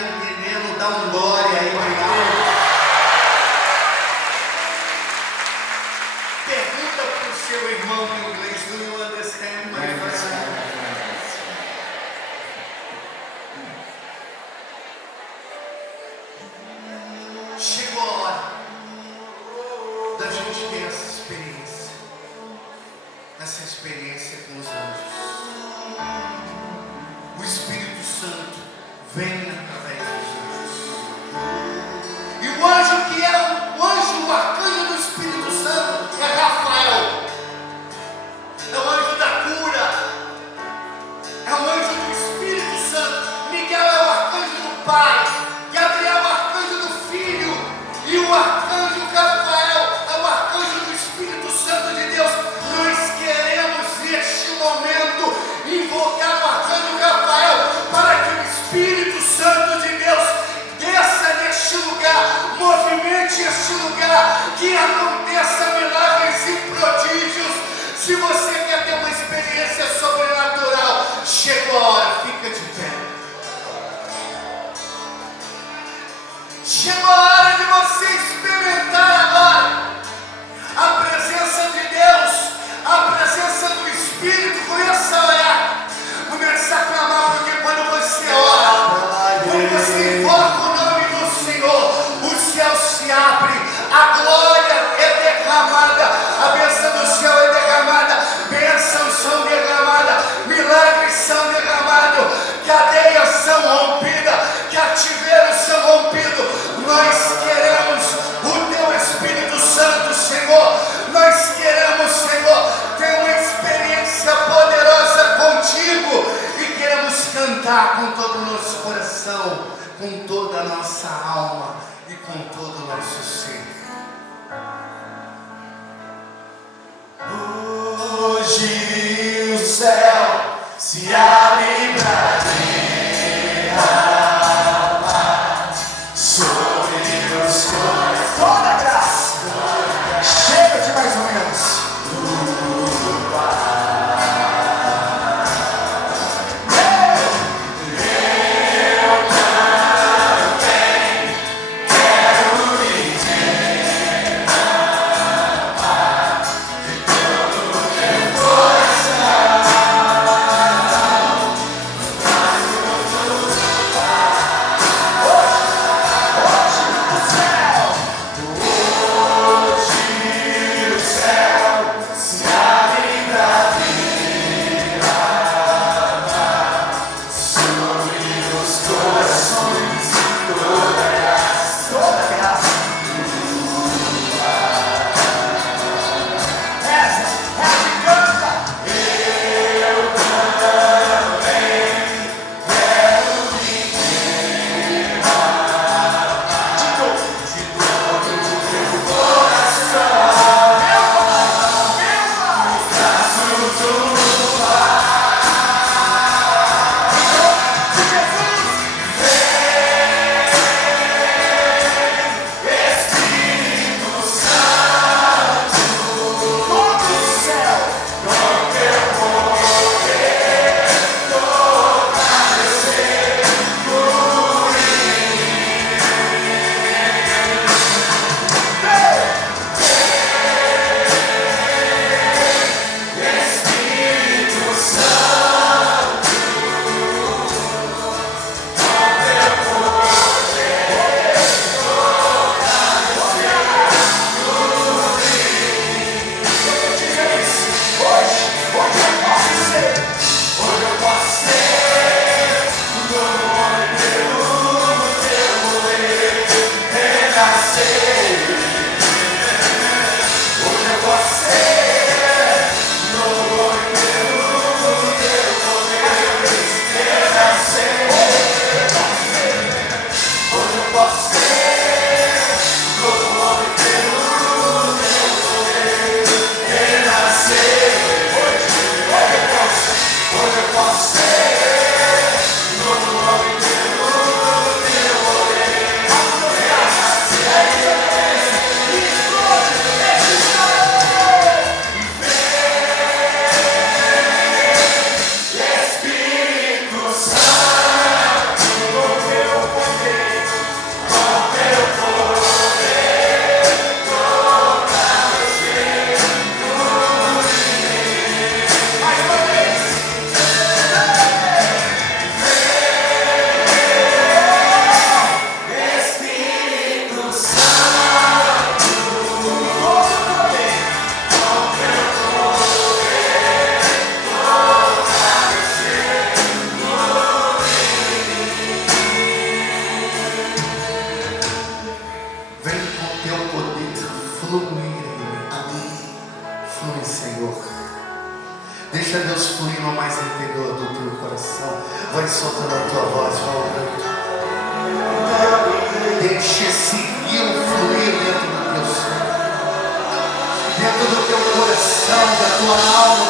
está entendendo, dá um glória aí, legal. Pergunta para o seu irmão em inglês, do you understand, my friend? Chegou a hora da gente ter essa experiência com os anjos. O Espírito Santo vem através dos anjos. E o anjo que é o arcanjo do Espírito Santo é Rafael. É o anjo da cura. É o anjo do Espírito Santo. Miguel é o arcanjo do Pai. Gabriel é o arcanjo do Filho. E o arcanjo Rafael é o arcanjo do Espírito Santo de Deus. Nós queremos neste momento invocar o arcanjo Rafael para que o Espírito Santo de Deus desça neste lugar, movimente este lugar, que aconteça milagres e prodígios. Se você quer ter uma experiência sobrenatural, chegou a hora, fica de pé. Chegou a hora de você experimentar agora a presença de Deus, a presença do Espírito. Começa a orar, começa a clamar, porque quando você ora, quando você invoca o nome do Senhor, o céu se abre, a glória é derramada, a bênção do céu é derramada, bênçãos são derramadas, milagres são derramados, cadeias são rompidas, cativeiros são rompidos. Nós queremos o Teu Espírito Santo, Senhor. Nós queremos, Senhor, ter uma experiência poderosa contigo e queremos cantar com todo o nosso coração, com toda a nossa alma e com todo o nosso ser. Hoje o céu se abre pra derramar sobre os corações toda graça. Chega de mais ou menos. Senhor. Deixa Deus fluir no mais interior do teu coração. Vai soltando a tua voz, vai orando. Deixa esse rio fluir dentro do teu ser, dentro do teu coração, da tua alma.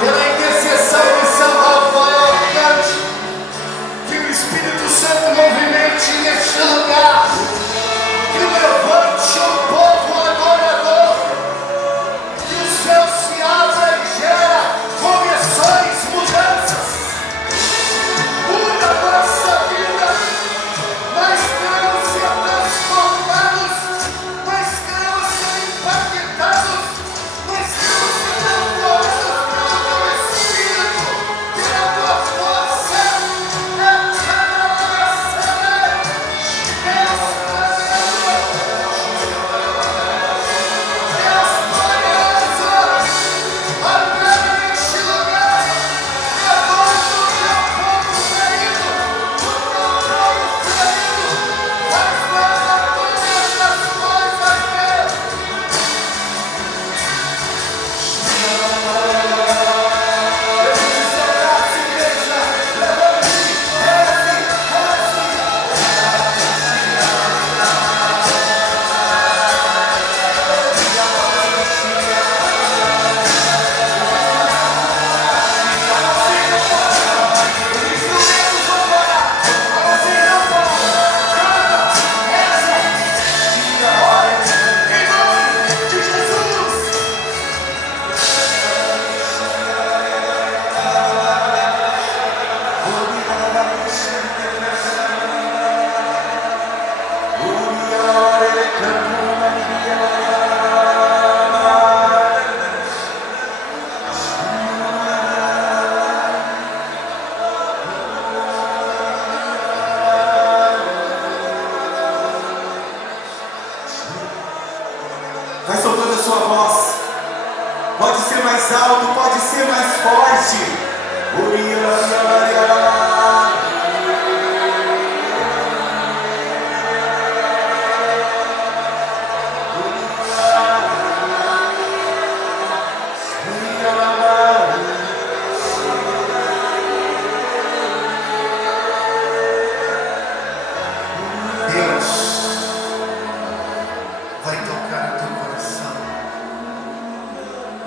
Pela intercessão de São Rafael Arcanjo, que o Espírito Santo movimente neste lugar, que levante o povo adorador, que o céu se abra e gera conversões, mudanças. Muda a nossa vida. Nós queremos ser transformados, nós queremos ser impactados, nós queremos ser transformados pelo teu Espírito, pela tua força, na nossa Deus poderoso, anda neste lugar, levanta o teu povo caído, o teu povo caído, faz nova todas as coisas, Deus. Vai soltando a sua voz. Pode ser mais alto, pode ser mais forte. Deus vai tocar o teu coração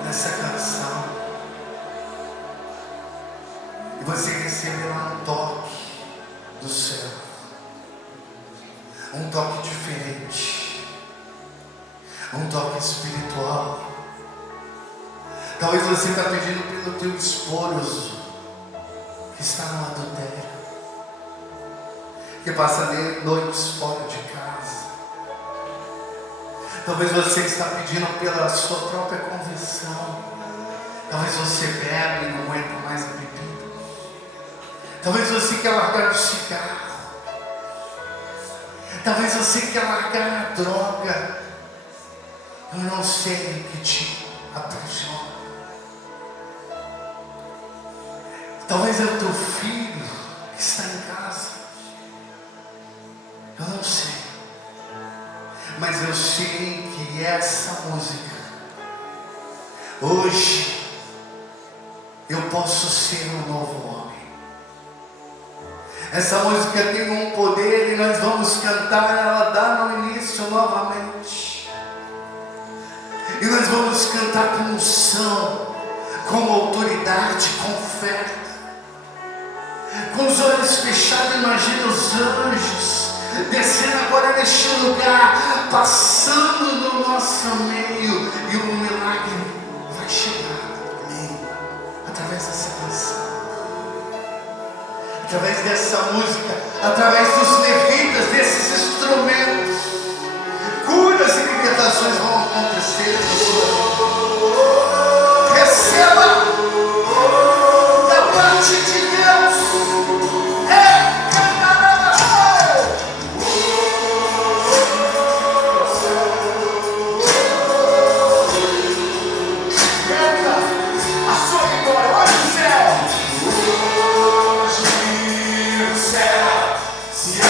nessa canção, e você receberá um toque do céu, um toque diferente, um toque espiritual. Talvez você está pedindo pelo teu esposo que está no adultério, que passa noites fora de casa. Talvez você está pedindo pela sua própria conversão. Talvez você bebe e não aguenta mais a bebida. Talvez você quer largar o cigarro. Talvez você quer largar a droga. Eu não sei o que te aprisiona. Talvez é o teu filho que está em casa. Eu não sei, mas eu sei que essa música, hoje, eu posso ser um novo homem. Essa música tem um poder e nós vamos cantar ela dá no início novamente. E nós vamos cantar com unção, com autoridade, com fé. Com os olhos fechados, imagina os anjos descendo agora neste lugar, passando no nosso meio, e o milagre vai chegar, amém, através dessa canção, através dessa música, através dos levitas, desses instrumentos. Curas e libertações vão acontecer na sua vida. Receba da parte de Deus. Se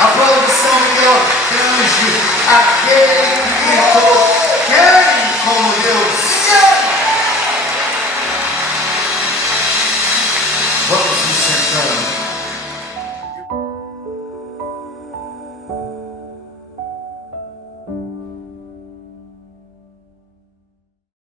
Aplaude São Miguel Arcanjo, aquele que gritou, quem como